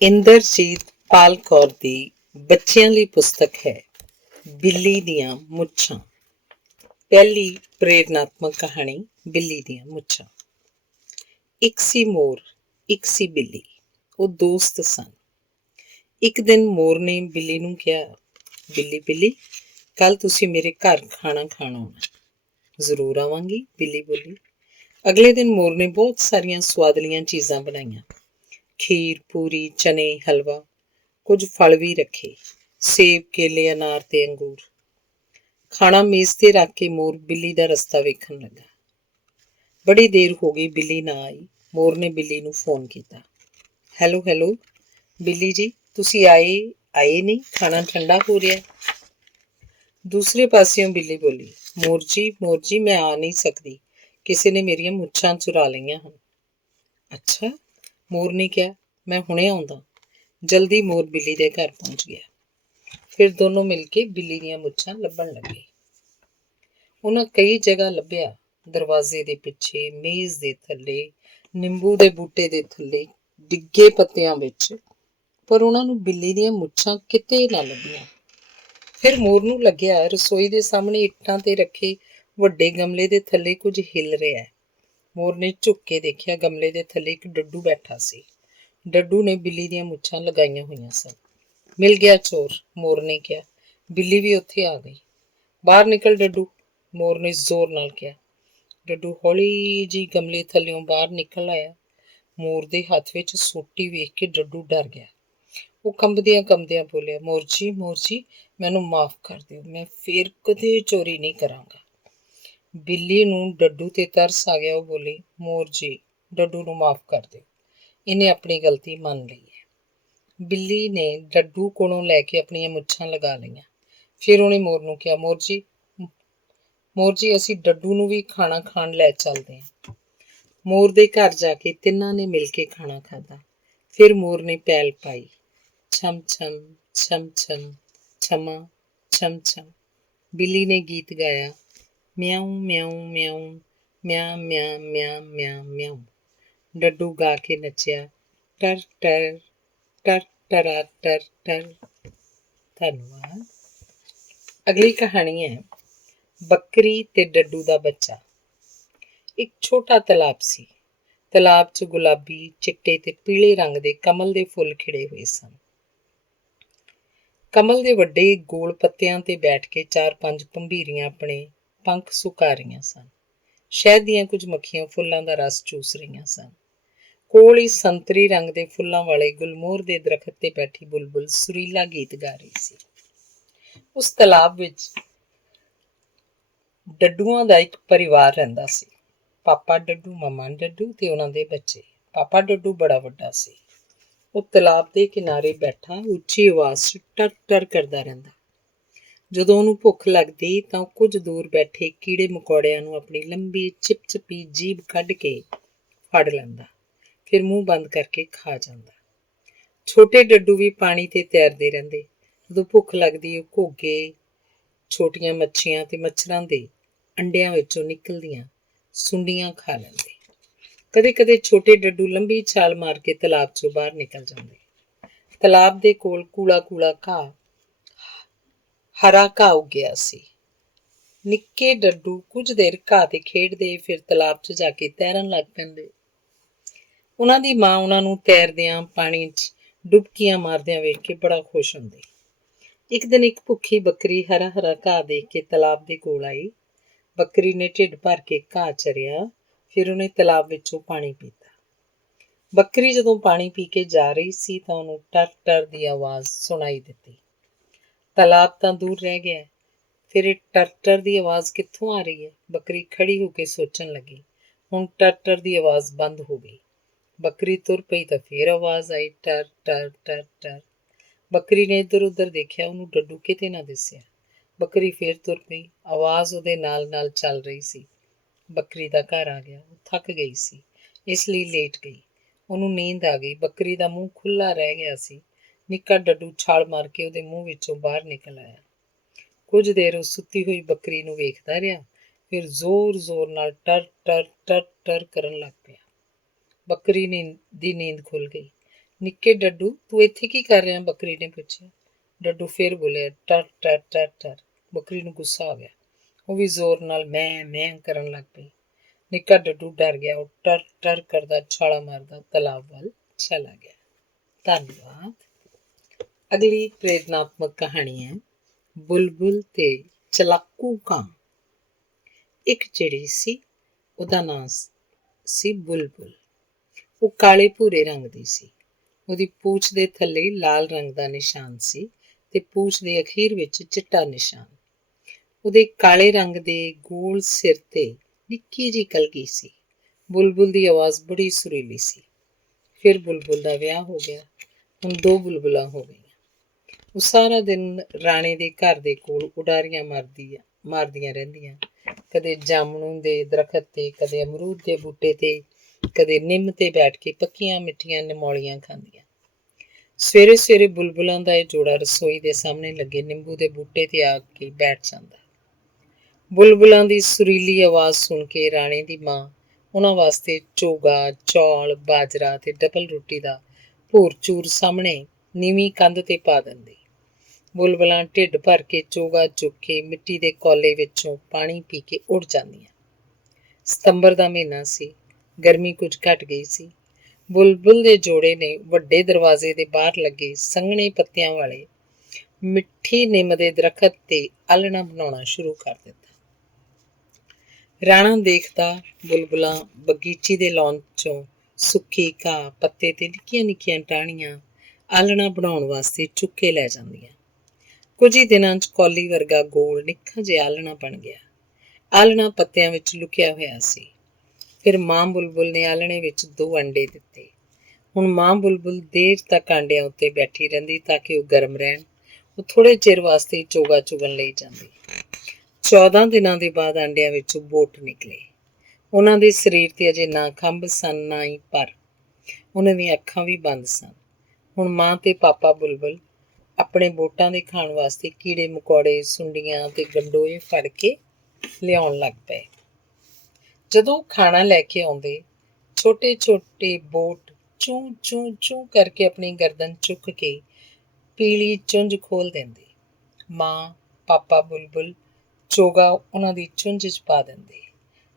ਇੰਦਰਜੀਤ ਪਾਲ ਕੌਰ ਦੀ ਬੱਚਿਆਂ ਲਈ ਪੁਸਤਕ ਹੈ ਬਿੱਲੀ ਦੀਆਂ ਮੁੱਛਾਂ। ਪਹਿਲੀ ਪ੍ਰੇਰਨਾਤਮਕ ਕਹਾਣੀ ਬਿੱਲੀ ਦੀਆਂ ਮੁੱਛਾਂ। ਇੱਕ ਸੀ ਮੋਰ, ਇੱਕ ਸੀ ਬਿੱਲੀ। ਉਹ ਦੋਸਤ ਸਨ। ਇੱਕ ਦਿਨ ਮੋਰ ਨੇ ਬਿੱਲੀ ਨੂੰ ਕਿਹਾ, ਬਿੱਲੀ ਬਿੱਲੀ, ਕੱਲ ਤੁਸੀਂ ਮੇਰੇ ਘਰ ਖਾਣਾ ਖਾਣ ਆਉਣਾ। ਜ਼ਰੂਰ ਆਵਾਂਗੀ, ਬਿੱਲੀ ਬੋਲੀ। ਅਗਲੇ ਦਿਨ ਮੋਰ ਨੇ ਬਹੁਤ ਸਾਰੀਆਂ ਸੁਆਦਲੀਆਂ ਚੀਜ਼ਾਂ ਬਣਾਈਆਂ। ਖੀਰ, ਪੂਰੀ, ਚਨੇ, ਹਲਵਾ, ਕੁਝ ਫਲ ਵੀ ਰੱਖੇ, ਸੇਬ, ਕੇਲੇ, ਅਨਾਰ ਤੇ ਅੰਗੂਰ। ਖਾਣਾ ਮੇਜ਼ ਤੇ ਰੱਖ ਕੇ ਮੋਰ ਬਿੱਲੀ ਦਾ ਰਸਤਾ ਵੇਖਣ ਲੱਗਾ। ਬੜੀ ਦੇਰ ਹੋ ਗਈ, ਬਿੱਲੀ ਨਾ ਆਈ। ਮੋਰ ਨੇ ਬਿੱਲੀ ਨੂੰ ਫੋਨ ਕੀਤਾ। ਹੈਲੋ ਹੈਲੋ ਬਿੱਲੀ ਜੀ, ਤੁਸੀਂ ਆਏ ਨਹੀਂ, ਖਾਣਾ ਠੰਡਾ ਹੋ ਰਿਹਾ। ਦੂਸਰੇ ਪਾਸਿਓਂ ਬਿੱਲੀ ਬੋਲੀ, ਮੋਰ ਜੀ ਮੈਂ ਆ ਨਹੀਂ ਸਕਦੀ, ਕਿਸੇ ਨੇ ਮੇਰੀਆਂ ਮੁੱਛਾਂ ਚੁਰਾ ਲਈਆਂ ਹਨ। ਅੱਛਾ, ਮੋਰ ਨੇ ਕਿਹਾ, ਮੈਂ ਹੁਣੇ ਆਉਂਦਾ। ਜਲਦੀ ਮੋਰ ਬਿੱਲੀ ਦੇ ਘਰ ਪਹੁੰਚ ਗਿਆ। ਫਿਰ ਦੋਨੋਂ ਮਿਲ ਕੇ ਬਿੱਲੀ ਦੀਆਂ ਮੁੱਛਾਂ ਲੱਭਣ ਲੱਗੇ। ਉਹਨਾਂ ਕਈ ਜਗ੍ਹਾ ਲੱਭਿਆ, ਦਰਵਾਜ਼ੇ ਦੇ ਪਿੱਛੇ, ਮੇਜ਼ ਦੇ ਥੱਲੇ, ਨਿੰਬੂ ਦੇ ਬੂਟੇ ਦੇ ਥੱਲੇ, ਡਿੱਗੇ ਪੱਤਿਆਂ ਵਿੱਚ, ਪਰ ਉਹਨਾਂ ਨੂੰ ਬਿੱਲੀ ਦੀਆਂ ਮੁੱਛਾਂ ਕਿਤੇ ਨਾ ਲੱਭੀਆਂ। ਫਿਰ ਮੋਰ ਨੂੰ ਲੱਗਿਆ ਰਸੋਈ ਦੇ ਸਾਹਮਣੇ ਇੱਟਾਂ ਤੇ ਰੱਖੇ ਵੱਡੇ ਗਮਲੇ ਦੇ ਥੱਲੇ ਕੁਝ ਹਿੱਲ ਰਿਹਾ ਹੈ। ਮੋਰ ਨੇ ਝੁੱਕ ਕੇ ਦੇਖਿਆ, ਗਮਲੇ ਦੇ ਥੱਲੇ ਇੱਕ ਡੱਡੂ ਬੈਠਾ ਸੀ। ਡੱਡੂ ਨੇ ਬਿੱਲੀ ਦੀਆਂ ਮੁੱਛਾਂ ਲਗਾਈਆਂ ਹੋਈਆਂ ਸਨ। ਮਿਲ ਗਿਆ ਚੋਰ, ਮੋਰ ਨੇ ਕਿਹਾ। ਬਿੱਲੀ ਵੀ ਉੱਥੇ ਆ ਗਈ। ਬਾਹਰ ਨਿਕਲ ਡੱਡੂ, ਮੋਰ ਨੇ ਜ਼ੋਰ ਨਾਲ ਕਿਹਾ। ਡੱਡੂ ਹੌਲੀ ਜਿਹੀ ਗਮਲੇ ਥੱਲਿਓਂ ਬਾਹਰ ਨਿਕਲ ਆਇਆ। ਮੋਰ ਦੇ ਹੱਥ ਵਿੱਚ ਸੋਟੀ ਵੇਖ ਕੇ ਡੱਡੂ ਡਰ ਗਿਆ। ਉਹ ਕੰਬਦਿਆਂ ਬੋਲਿਆ, ਮੋਰ ਜੀ ਮੈਨੂੰ ਮਾਫ਼ ਕਰ ਦਿਓ, ਮੈਂ ਫੇਰ ਕਦੇ ਚੋਰੀ ਨਹੀਂ ਕਰਾਂਗਾ। ਬਿੱਲੀ ਨੂੰ ਡੱਡੂ ਤੇ ਤਰਸ ਆ ਗਿਆ। ਉਹ ਬੋਲੀ, ਮੋਰ ਜੀ, ਡੱਡੂ ਨੂੰ ਮਾਫ਼ ਕਰ ਦਿਓ, ਇਹਨੇ ਆਪਣੀ ਗਲਤੀ ਮੰਨ ਲਈ ਹੈ। ਬਿੱਲੀ ਨੇ ਡੱਡੂ ਕੋਲੋਂ ਲੈ ਕੇ ਆਪਣੀਆਂ ਮੁੱਛਾਂ ਲਗਾ ਲਈਆਂ। ਫਿਰ ਉਹਨੇ ਮੋਰ ਨੂੰ ਕਿਹਾ, ਮੋਰ ਜੀ ਅਸੀਂ ਡੱਡੂ ਨੂੰ ਵੀ ਖਾਣਾ ਖਾਣ ਲੈ ਚੱਲਦੇ ਹਾਂ। ਮੋਰ ਦੇ ਘਰ ਜਾ ਕੇ ਤਿੰਨਾਂ ਨੇ ਮਿਲ ਕੇ ਖਾਣਾ ਖਾਧਾ। ਫਿਰ ਮੋਰ ਨੇ ਪੈਲ ਪਾਈ, ਛਮ ਛਮ ਛਮ ਛਮ ਛਮਾ ਛਮ ਛਮ। ਬਿੱਲੀ ਨੇ ਗੀਤ ਗਾਇਆ, ਮਿਆਉ ਮਿਆਉ ਮਿਆਉ ਮਿਆ ਮਿਆ ਮਿਆ ਮਿਆ ਮਿਆਉ। ਡੱਡੂ ਗਾ ਕੇ ਨੱਚਿਆ, ਟਰ ਟਰ ਟਰ ਟਰਾ ਟਰ ਟਰ। ਧੰਨਵਾਦ। ਅਗਲੀ ਕਹਾਣੀ ਹੈ ਬੱਕਰੀ ਤੇ ਡੱਡੂ ਦਾ ਬੱਚਾ। ਇੱਕ ਛੋਟਾ ਤਲਾਬ ਸੀ। ਤਲਾਬ 'ਚ ਗੁਲਾਬੀ, ਚਿੱਟੇ ਤੇ ਪੀਲੇ ਰੰਗ ਦੇ ਕਮਲ ਦੇ ਫੁੱਲ ਖਿੜੇ ਹੋਏ ਸਨ। ਕਮਲ ਦੇ ਵੱਡੇ ਗੋਲ ਪੱਤਿਆਂ ਤੇ ਬੈਠ ਕੇ 4-5 ਭੰਬੀਰੀਆਂ ਆਪਣੇ ਪੰਖ ਸੁਕਾ ਰਹੀਆਂ ਸਨ। ਸ਼ਹਿਦ ਦੀਆਂ ਕੁਝ ਮੱਖੀਆਂ ਫੁੱਲਾਂ ਦਾ ਰਸ ਚੂਸ ਰਹੀਆਂ ਸਨ। ਕੋਲ ਹੀ ਸੰਤਰੀ ਰੰਗ ਦੇ ਫੁੱਲਾਂ ਵਾਲੇ ਗੁਲਮੋਹਰ ਦੇ ਦਰਖਤ ਤੇ ਬੈਠੀ ਬੁਲਬੁਲ ਸੁਰੀਲਾ ਗੀਤ ਗਾ ਰਹੀ ਸੀ। ਉਸ ਤਲਾਬ ਵਿੱਚ ਡੱਡੂਆਂ ਦਾ ਇੱਕ ਪਰਿਵਾਰ ਰਹਿੰਦਾ ਸੀ। ਪਾਪਾ ਡੱਡੂ, ਮਮਾ ਡੱਡੂ ਤੇ ਉਹਨਾਂ ਦੇ ਬੱਚੇ। ਪਾਪਾ ਡੱਡੂ ਬੜਾ ਵੱਡਾ ਸੀ। ਉਹ ਤਲਾਬ ਦੇ ਕਿਨਾਰੇ ਬੈਠਾ ਉੱਚੀ ਆਵਾਜ਼ 'ਚ ਟਰ ਟਰ ਕਰਦਾ ਰਹਿੰਦਾ। ਜਦੋਂ ਉਹਨੂੰ ਭੁੱਖ ਲੱਗਦੀ ਤਾਂ ਉਹ ਕੁਝ ਦੂਰ ਬੈਠੇ ਕੀੜੇ ਮਕੌੜਿਆਂ ਨੂੰ ਆਪਣੀ ਲੰਬੀ ਚਿਪਚਿਪੀ ਜੀਭ ਕੱਢ ਕੇ ਫੜ ਲੈਂਦਾ, ਫਿਰ ਮੂੰਹ ਬੰਦ ਕਰਕੇ ਖਾ ਜਾਂਦਾ। ਛੋਟੇ ਡੱਡੂ ਵੀ ਪਾਣੀ ਤੇ ਤੈਰਦੇ ਰਹਿੰਦੇ। ਜਦੋਂ ਭੁੱਖ ਲੱਗਦੀ ਉਹ ਘੋਗੇ, ਛੋਟੀਆਂ ਮੱਛੀਆਂ ਤੇ ਮੱਛਰਾਂ ਦੇ ਅੰਡਿਆਂ ਵਿੱਚੋਂ ਨਿਕਲਦੀਆਂ ਸੁੰਡੀਆਂ ਖਾ ਲੈਂਦੇ। ਕਦੇ ਕਦੇ ਛੋਟੇ ਡੱਡੂ ਲੰਬੀ ਛਾਲ ਮਾਰ ਕੇ ਤਲਾਬ 'ਚੋਂ ਬਾਹਰ ਨਿਕਲ ਜਾਂਦੇ। ਤਲਾਬ ਦੇ ਕੋਲ ਕੂਲਾ ਘਾਹ, ਹਰਾ ਘਾਹ ਉੱਗਿਆ ਸੀ। ਨਿੱਕੇ ਡੱਡੂ ਕੁਝ ਦੇਰ ਘਾਹ ਤੇ ਖੇਡਦੇ, ਫਿਰ ਤਲਾਬ 'ਚ ਜਾ ਕੇ ਤੈਰਨ ਲੱਗ ਪੈਂਦੇ। ਉਹਨਾਂ ਦੀ ਮਾਂ ਉਹਨਾਂ ਨੂੰ ਤੈਰਦਿਆਂ, ਪਾਣੀ 'ਚ ਡੁਬਕੀਆਂ ਮਾਰਦਿਆਂ ਵੇਖ ਕੇ ਬੜਾ ਖੁਸ਼ ਹੁੰਦੀ। ਇੱਕ ਦਿਨ ਇੱਕ ਭੁੱਖੀ ਬੱਕਰੀ ਹਰਾ ਘਾਹ ਦੇਖ ਕੇ ਤਲਾਬ ਦੇ ਕੋਲ ਆਈ। ਬੱਕਰੀ ਨੇ ਢਿੱਡ ਭਰ ਕੇ ਘਾਹ ਚਰਿਆ, ਫਿਰ ਉਹਨੇ ਤਲਾਬ ਵਿੱਚੋਂ ਪਾਣੀ ਪੀਤਾ। ਬੱਕਰੀ ਜਦੋਂ ਪਾਣੀ ਪੀ ਕੇ ਜਾ ਰਹੀ ਸੀ ਤਾਂ ਉਹਨੂੰ ਟਰ ਟਰ ਦੀ ਆਵਾਜ਼ ਸੁਣਾਈ ਦਿੱਤੀ। ਤਲਾਬ ਤਾਂ ਦੂਰ ਰਹਿ ਗਿਆ, ਫਿਰ ਇਹ ਟਰ ਟਰ ਦੀ ਆਵਾਜ਼ ਕਿੱਥੋਂ ਆ ਰਹੀ ਹੈ? ਬੱਕਰੀ ਖੜੀ ਹੋ ਕੇ ਸੋਚਣ ਲੱਗੀ। ਹੁਣ ਟਰ ਟਰ ਦੀ ਆਵਾਜ਼ ਬੰਦ ਹੋ ਗਈ। ਬੱਕਰੀ ਤੁਰ ਪਈ ਤਾਂ ਫਿਰ ਆਵਾਜ਼ ਆਈ, ਟਰ ਟਰ ਟਰ ਟਰ। ਬੱਕਰੀ ਨੇ ਇੱਧਰ ਉੱਧਰ ਦੇਖਿਆ, ਉਹਨੂੰ ਡੱਡੂ ਕਿਤੇ ਨਾ ਦਿਸਿਆ। ਬੱਕਰੀ ਫੇਰ ਤੁਰ ਪਈ, ਆਵਾਜ਼ ਉਹਦੇ ਨਾਲ ਨਾਲ ਚੱਲ ਰਹੀ ਸੀ। ਬੱਕਰੀ ਦਾ ਘਰ ਆ ਗਿਆ। ਉਹ ਥੱਕ ਗਈ ਸੀ, ਇਸ ਲਈ ਲੇਟ ਗਈ। ਉਹਨੂੰ ਨੀਂਦ ਆ ਗਈ। ਬੱਕਰੀ ਦਾ ਮੂੰਹ ਖੁੱਲ੍ਹਾ ਰਹਿ ਗਿਆ ਸੀ। ਨਿੱਕਾ ਡੱਡੂ ਛਾਲ ਮਾਰ ਕੇ ਉਹਦੇ ਮੂੰਹ ਵਿੱਚੋਂ ਬਾਹਰ ਨਿਕਲ ਆਇਆ। ਕੁਝ ਦੇਰ ਉਹ ਸੁੱਤੀ ਹੋਈ ਬੱਕਰੀ ਨੂੰ ਵੇਖਦਾ ਰਿਹਾ, ਫਿਰ ਜ਼ੋਰ ਜ਼ੋਰ ਨਾਲ ਟਰ ਟਰ ਟਰ ਟਰ ਕਰਨ ਲੱਗ ਪਿਆ। ਬੱਕਰੀ ਦੀ ਨੀਂਦ ਖੁੱਲ੍ਹ ਗਈ। ਨਿੱਕੇ ਡੱਡੂ, ਤੂੰ ਇੱਥੇ ਕੀ ਕਰ ਰਿਹਾ? ਬੱਕਰੀ ਨੇ ਪੁੱਛਿਆ। ਡੱਡੂ ਫੇਰ ਬੋਲਿਆ, ਟਰ ਟਰ ਟਰ ਟਰ। ਬੱਕਰੀ ਨੂੰ ਗੁੱਸਾ ਆ ਗਿਆ। ਉਹ ਵੀ ਜ਼ੋਰ ਨਾਲ ਮੈਂ ਕਰਨ ਲੱਗ ਪਈ। ਨਿੱਕਾ ਡੱਡੂ ਡਰ ਗਿਆ। ਉਹ ਟਰ ਟਰ ਕਰਦਾ ਛਾਲਾ ਮਾਰਦਾ ਤਲਾਬ ਵੱਲ ਚਲਾ ਗਿਆ। ਧੰਨਵਾਦ। ਅਗਲੀ ਪ੍ਰੇਰਨਾਤਮਕ ਕਹਾਣੀ ਹੈ ਬੁਲਬੁਲ ਤੇ ਚਲਾਕੂ ਕਾਂ। ਇੱਕ ਚਿੜੀ ਸੀ, ਉਹਦਾ ਨਾਂ ਸੀ ਬੁਲਬੁਲ। ਉਹ ਕਾਲੇ ਭੂਰੇ ਰੰਗ ਦੀ ਸੀ। ਉਹਦੀ ਪੂਛ ਦੇ ਥੱਲੇ ਲਾਲ ਰੰਗ ਦਾ ਨਿਸ਼ਾਨ ਸੀ ਤੇ ਪੂਛ ਦੇ ਅਖੀਰ ਵਿੱਚ ਚਿੱਟਾ ਨਿਸ਼ਾਨ। ਉਹਦੇ ਕਾਲੇ ਰੰਗ ਦੇ ਗੋਲ ਸਿਰ ਤੇ ਨਿੱਕੀ ਜਿਹੀ ਕਲਗੀ ਸੀ। ਬੁਲਬੁਲ ਦੀ ਆਵਾਜ਼ ਬੜੀ ਸੁਰੀਲੀ ਸੀ। ਫਿਰ ਬੁਲਬੁਲ ਦਾ ਵਿਆਹ ਹੋ ਗਿਆ। ਹੁਣ 2 ਬੁਲਬੁਲਾਂ ਹੋ ਗਈਆਂ। ਉਹ ਸਾਰਾ ਦਿਨ ਰਾਣੇ ਦੇ ਘਰ ਦੇ ਕੋਲ ਉਡਾਰੀਆਂ ਮਾਰਦੀਆਂ ਰਹਿੰਦੀਆਂ, ਕਦੇ ਜਾਮਣੂ ਦੇ ਦਰਖਤ ਤੇ, ਕਦੇ ਅਮਰੂਦ ਦੇ ਬੂਟੇ ਤੇ, ਕਦੇ ਨਿੰਮ ਤੇ ਬੈਠ ਕੇ ਪੱਕੀਆਂ ਮਿੱਠੀਆਂ ਨਿਮੋਲੀਆਂ ਖਾਂਦੀਆਂ। ਸਵੇਰੇ ਸਵੇਰੇ ਬੁਲਬੁਲਾਂ ਦਾ ਇਹ ਜੋੜਾ ਰਸੋਈ ਦੇ ਸਾਹਮਣੇ ਲੱਗੇ ਨਿੰਬੂ ਦੇ ਬੂਟੇ ਤੇ ਆ ਕੇ ਬੈਠ ਜਾਂਦਾ। ਬੁਲਬੁਲਾਂ ਦੀ ਸੁਰੀਲੀ ਆਵਾਜ਼ ਸੁਣ ਕੇ ਰਾਣੇ ਦੀ ਮਾਂ ਉਹਨਾਂ ਵਾਸਤੇ ਚੋਗਾ, ਚੌਲ, ਬਾਜਰਾ ਤੇ ਡਬਲ ਰੋਟੀ ਦਾ ਭੂਰ ਚੂਰ ਸਾਹਮਣੇ ਨੀਵੀਂ ਕੰਧ ਤੇ ਪਾ ਦਿੰਦੀ। ਬੁਲਬੁਲਾਂ ਢਿੱਡ ਭਰ ਕੇ ਚੋਗਾ ਚੁੱਕ ਕੇ ਮਿੱਟੀ ਦੇ ਕੌਲੇ ਵਿੱਚੋਂ ਪਾਣੀ ਪੀ ਕੇ ਉੱਡ ਜਾਂਦੀਆਂ। ਸਤੰਬਰ ਦਾ ਮਹੀਨਾ ਸੀ। ਗਰਮੀ ਕੁਝ ਘਟ ਗਈ ਸੀ। ਬੁਲਬੁਲ ਦੇ ਜੋੜੇ ਨੇ ਵੱਡੇ ਦਰਵਾਜ਼ੇ ਦੇ ਬਾਹਰ ਲੱਗੇ ਸੰਘਣੇ ਪੱਤਿਆਂ ਵਾਲੇ ਮਿੱਠੀ ਨਿੰਮ ਦੇ ਦਰਖਤ ਤੇ ਆਲ੍ਹਣਾ ਬਣਾਉਣਾ ਸ਼ੁਰੂ ਕਰ ਦਿੱਤਾ। ਰਾਣਾ ਦੇਖਦਾ ਬੁਲਬੁਲਾਂ ਬਗੀਚੀ ਦੇ ਲੌਨ ਚੋਂ ਸੁੱਕੀ ਘਾਹ, ਪੱਤੇ ਤੇ ਨਿੱਕੀਆਂ ਨਿੱਕੀਆਂ ਟਾਹਣੀਆਂ ਆਲ੍ਹਣਾ ਬਣਾਉਣ ਵਾਸਤੇ ਚੁੱਕ ਕੇ ਲੈ ਜਾਂਦੀਆਂ। ਕੁਝ ਹੀ ਦਿਨਾਂ 'ਚ ਕੌਲੀ ਵਰਗਾ ਗੋਲ ਨਿੱਕਾ ਜਿਹਾ ਆਲ੍ਹਣਾ ਬਣ ਗਿਆ। ਆਲ੍ਹਣਾ ਪੱਤਿਆਂ ਵਿੱਚ ਲੁਕਿਆ ਹੋਇਆ ਸੀ। ਫਿਰ ਮਾਂ ਬੁਲਬੁਲ ਨੇ ਆਲ੍ਹਣੇ ਵਿੱਚ 2 ਅੰਡੇ ਦਿੱਤੇ। ਹੁਣ ਮਾਂ ਬੁਲਬੁਲ ਦੇਰ ਤੱਕ ਆਂਡਿਆਂ ਉੱਤੇ ਬੈਠੀ ਰਹਿੰਦੀ ਤਾਂ ਕਿ ਉਹ ਗਰਮ ਰਹਿਣ। ਉਹ ਥੋੜ੍ਹੇ ਚਿਰ ਵਾਸਤੇ ਚੋਗਾ ਚੁਗਣ ਲਈ ਜਾਂਦੀ। 14 ਦਿਨਾਂ ਦੇ ਬਾਅਦ ਆਂਡਿਆਂ ਵਿੱਚੋਂ ਬੋਟ ਨਿਕਲੇ। ਉਹਨਾਂ ਦੇ ਸਰੀਰ ਤੇ ਅਜੇ ਨਾ ਖੰਭ ਸਨ, ਨਾ ਹੀ ਪਰ। ਉਹਨਾਂ ਦੀਆਂ ਅੱਖਾਂ ਵੀ ਬੰਦ ਸਨ। ਹੁਣ ਮਾਂ ਤੇ ਪਾਪਾ ਬੁਲਬੁਲ ਆਪਣੇ ਬੋਟਾਂ ਦੇ ਖਾਣ ਵਾਸਤੇ ਕੀੜੇ ਮਕੌੜੇ, ਸੁੰਡੀਆਂ ਤੇ ਗੰਡੋਏ ਫੜ ਕੇ ਲਿਆਉਣ ਲੱਗ ਪਏ। ਜਦੋਂ ਖਾਣਾ ਲੈ ਕੇ ਆਉਂਦੇ, ਛੋਟੇ ਛੋਟੇ ਬੋਟ ਚੂੰ ਚੂੰ ਚੂੰ ਕਰਕੇ ਆਪਣੀ ਗਰਦਨ ਚੁੱਕ ਕੇ ਪੀਲੀ ਚੁੰਝ ਖੋਲ ਦਿੰਦੇ। ਮਾਂ, ਪਾਪਾ ਬੁਲਬੁਲ ਚੋਗਾ ਉਹਨਾਂ ਦੀ ਚੁੰਝ 'ਚ ਪਾ ਦਿੰਦੇ।